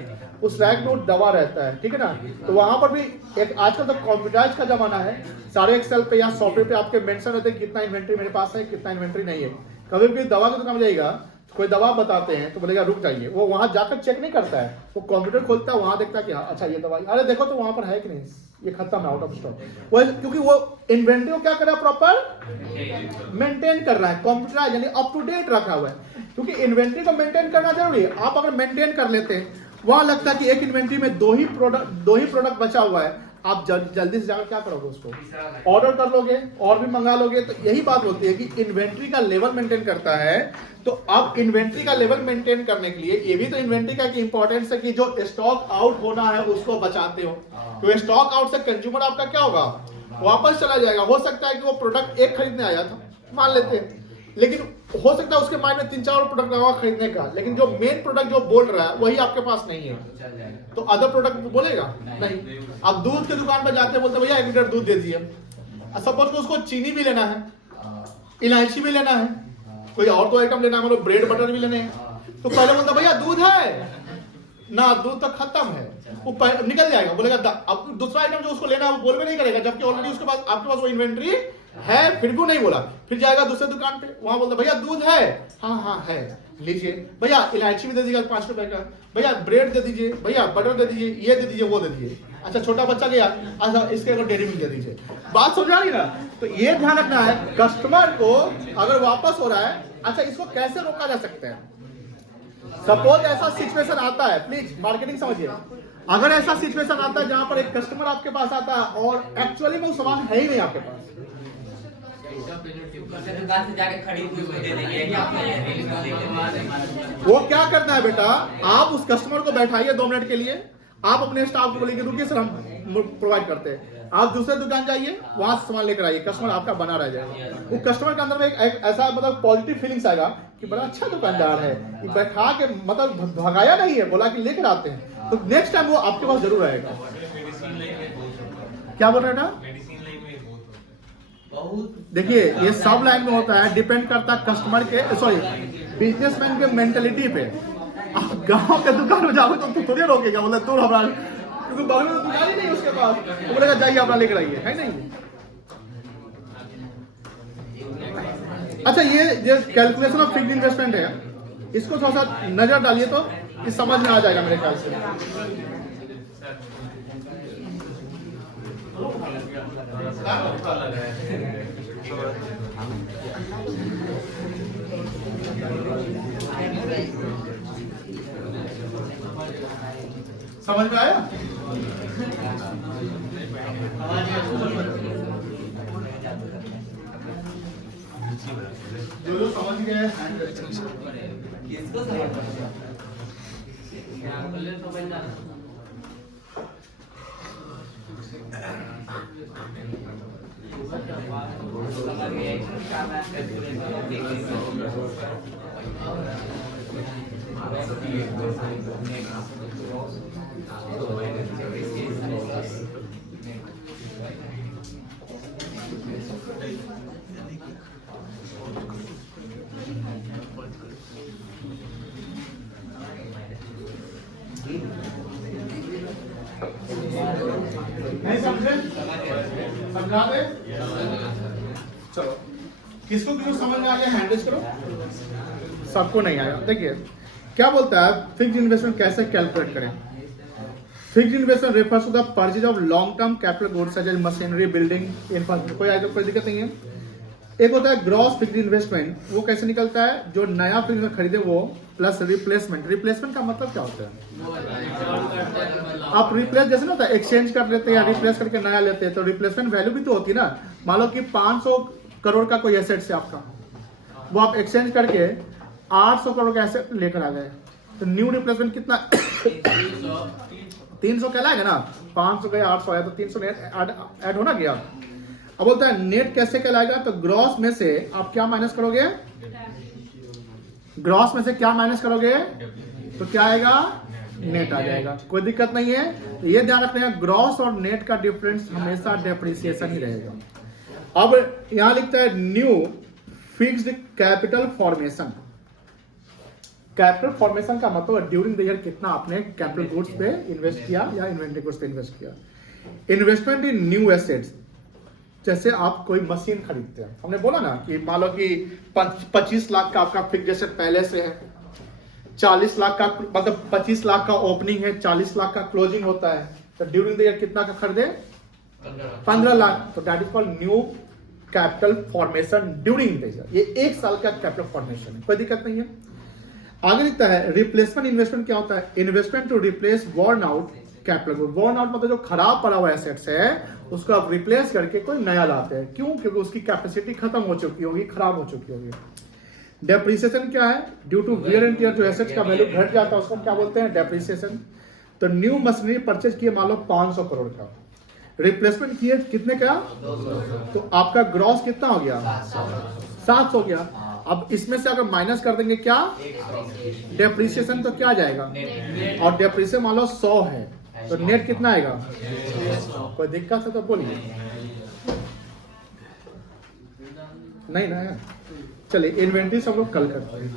उस रैक में वो दवा रहता है, ठीक है ना। तो वहां पर भी एक आजकल तो कंप्यूटराइज का जमाना है, सारे एक्सेल पे या सॉफ्टवेयर पे आपके मेंशन रहते हैं कितना इन्वेंट्री मेरे पास है, कितना इन्वेंट्री नहीं है। कभी भी दवा की दुकान में जाइएगा, कोई दवा बताते हैं तो बोलेगा रुक जाइए, वो वहां जाकर चेक नहीं करता है, वो कंप्यूटर खोलता है, वहां देखता है कि हाँ अच्छा ये दवा, अरे देखो तो वहां पर है कि नहीं, ये खत्म है, आउट ऑफ स्टॉक। वो क्योंकि वो इन्वेंट्री को क्या कर रहा है, प्रॉपर मेंटेन कर रहा है, कंप्यूटराइज यानी अप टू डेट रखा हुआ है। क्योंकि इन्वेंट्री को मेंटेन करना जरूरी है। आप अगर मेंटेन कर लेते हैं, वहां लगता है कि एक इन्वेंट्री में दो ही प्रोडक्ट बचा हुआ है, आप जल्दी से जाकर क्या करोगे, उसको ऑर्डर कर लोगे और भी मंगा लोगे। तो यही बात होती है कि इन्वेंट्री का लेवल मेंटेन करता है। तो अब इन्वेंट्री का लेवल मेंटेन करने के लिए ये भी तो इन्वेंट्री का इंपॉर्टेंस है कि जो स्टॉक आउट होना है उसको बचाते हो। तो स्टॉक आउट से कंज्यूमर आपका क्या होगा, वापस चला जाएगा। हो सकता है कि वो प्रोडक्ट एक खरीदने आया था, मान लेते हैं, लेकिन हो सकता है उसके माइंड में 3-4 और प्रोडक्ट लगा खरीदने का, लेकिन जो मेन प्रोडक्ट जो बोल रहा है वही आपके पास नहीं है, तो अदर प्रोडक्ट बोलेगा नहीं। आप दूध के दुकान पर जाते हैं, बोलते भैया 1 लीटर दूध दे दीजिए। सपोज को उसको चीनी भी लेना है, इलायची भी लेना है, कोई और तो आइटम लेना है, मतलब ब्रेड बटर भी लेने हैं, तो पहले बोलता भैया दूध है ना, दूध तो खत्म है, वो निकल जाएगा, बोलेगा अब दूसरा आइटम जो उसको लेना है वो बोल भी नहीं करेगा, जबकि ऑलरेडी उसके पास आपके पास वो इन्वेंट्री है, फिर भी नहीं बोला। फिर जाएगा दूसरे दुकान पे, वहां बोलता भैया दूध है, हाँ हाँ है लीजिए, भैया इलायची भी दे दीजिएगा 5 रुपए का, भैया ब्रेड दे दीजिए, भैया बटर दे दीजिए, ये दे दीजिए, वो दे दीजिए। अच्छा छोटा बच्चा गया, अच्छा इसके अगर डेयरी मिल्क दे दीजिए। बात समझा रही ना। तो ये ध्यान रखना है, कस्टमर को अगर वापस हो रहा है, अच्छा इसको कैसे रोका जा सकता है। सपोज ऐसा सिचुएशन आता है, प्लीज मार्केटिंग समझिए, अगर ऐसा सिचुएशन आता है जहां पर एक कस्टमर आपके पास आता है और एक्चुअली में वो सामान है ही नहीं आपके पास, दुकान से जाके खरीद दे देंगे। वो क्या करना है बेटा, आप उस कस्टमर को बैठाइए 2 मिनट के लिए, आप अपने स्टाफ को बोलेंगे रुकिए सर हम प्रोवाइड करते हैं, आप दूसरे दुकान जाइए, वहां से सामान लेकर आइए, कस्टमर आपका बना रह जाएगा। वो कस्टमर के अंदर में एक ऐसा मतलब पॉजिटिव फीलिंग्स आएगा कि बड़ा अच्छा दुकानदार है, बैठा के मतलब भगाया नहीं है, बोला कि लेकर आते हैं, तो नेक्स्ट टाइम वो आपके पास जरूर आएगा। क्या बोल रहे बेटा, देखिए ये सब लाइन में होता है, डिपेंड करता है कस्टमर के, सॉरी बिजनेसमैन के मेंटेलिटी पे। आप गांव के दुकान में जाओगे तो थोड़ी रोकेगा, बोले तू हमारा, क्योंकि बगल में तो दुकान ही नहीं उसके पास, तो बोलेगा जाइए अपना लेकर आइए, है नहीं। अच्छा ये कैलकुलेशन ऑफ फिक्स्ड इन्वेस्टमेंट है, इसको थोड़ा सा नजर डालिए तो ये समझ में आ जाएगा मेरे ख्याल से। समझ में आया। जो समझ गए नहीं समझे, समझा दे। चलो किसको किसको समझ में आ गया हैंड रेज करो। सबको नहीं आया। देखिए क्या बोलता है फिक्स्ड इन्वेस्टमेंट कैसे कैलकुलेट करें। Fixed investment refers to the purchase of long term capital goods such as machinery building infrastructure. कोई आगे कोई दिक्कत नहीं है। एक होता है ग्रॉस फिक्स्ड इन्वेस्टमेंट, वो कैसे निकलता है जो नया फिक्स्ड में खरीदे वो प्लस रिप्लेसमेंट। रिप्लेसमेंट का मतलब क्या होता है, आप रिप्लेस जैसे ना होता है एक्सचेंज कर लेते हैं या रिप्लेस करके नया लेते हैं, तो रिप्लेसमेंट वैल्यू भी तो होती है ना। मान लो कि 500 करोड़ का कोई एसेट है आपका, वो आप एक्सचेंज करके 800 करोड़ का एसेट लेकर आ गए, तो न्यू रिप्लेसमेंट कितना 300 कहलाएगा ना। 500 गए 800 आया तो 300 नेट ऐड होना गया। अब बोलता है नेट कैसे कहलाएगा, तो ग्रॉस में से आप क्या माइनस करोगे, ग्रॉस में से क्या माइनस करोगे तो क्या आएगा, नेट आ जाएगा। कोई दिक्कत नहीं है। तो ये ध्यान रखना है ग्रॉस और नेट का डिफरेंस हमेशा डेप्रिसिएशन ही रहेगा। अब यहां लिखता है new fixed capital formation. Capital formation का मतलब ड्यूरिंग द ईयर कितना आपने कैपिटल गुड्स पे इन्वेस्ट किया या इन्वेंटरी गुड्स पे इन्वेस्ट किया। इन्वेस्टमेंट इन न्यू एसेट्स, जैसे आप कोई मशीन खरीदते हैं, हमने बोला ना कि मान लो कि 25 लाख का आपका फिक्स्ड एसेट पहले से है, 40 लाख का मतलब 25 लाख का ओपनिंग है, 40 लाख का क्लोजिंग होता है, तो ड्यूरिंग द ईयर कितना का खरीदे 15 लाख, तो that is called new capital formation during the year. ये एक साल का कैपिटल फॉर्मेशन है, कोई दिक्कत नहीं है। आगे लिखता है रिप्लेसमेंट इन्वेस्टमेंट क्या होता है, investment to replace worn out capital good. Worn out मतलब जो खराब पड़ा हुआ एसेट्स है उसको आप रिप्लेस करके कोई नया लाते हैं। क्यों, क्योंकि उसकी कैपेसिटी खत्म हो चुकी होगी, खराब हो चुकी होगी। डेप्रिसिएशन क्या है, due to wear and tear जो एसेट्स का वैल्यू घट जाता है उसको क्या बोलते हैं, डेप्रिसिएशन। तो न्यू मशीनरी परचेज किए मान लो 500 करोड़ का, रिप्लेसमेंट किए कितने का, तो आपका ग्रॉस कितना हो गया 700 हो गया। अब इसमें से अगर माइनस कर देंगे क्या, डेप्रिसिएशन, तो क्या आ जाएगा, और डेप्रिसिएशन मान लो 100 है तो नेट कितना आएगा। कोई दिक्कत है तो बोलिए, नहीं ना। चलिए इन्वेंट्री सब लोग कल करते हैं।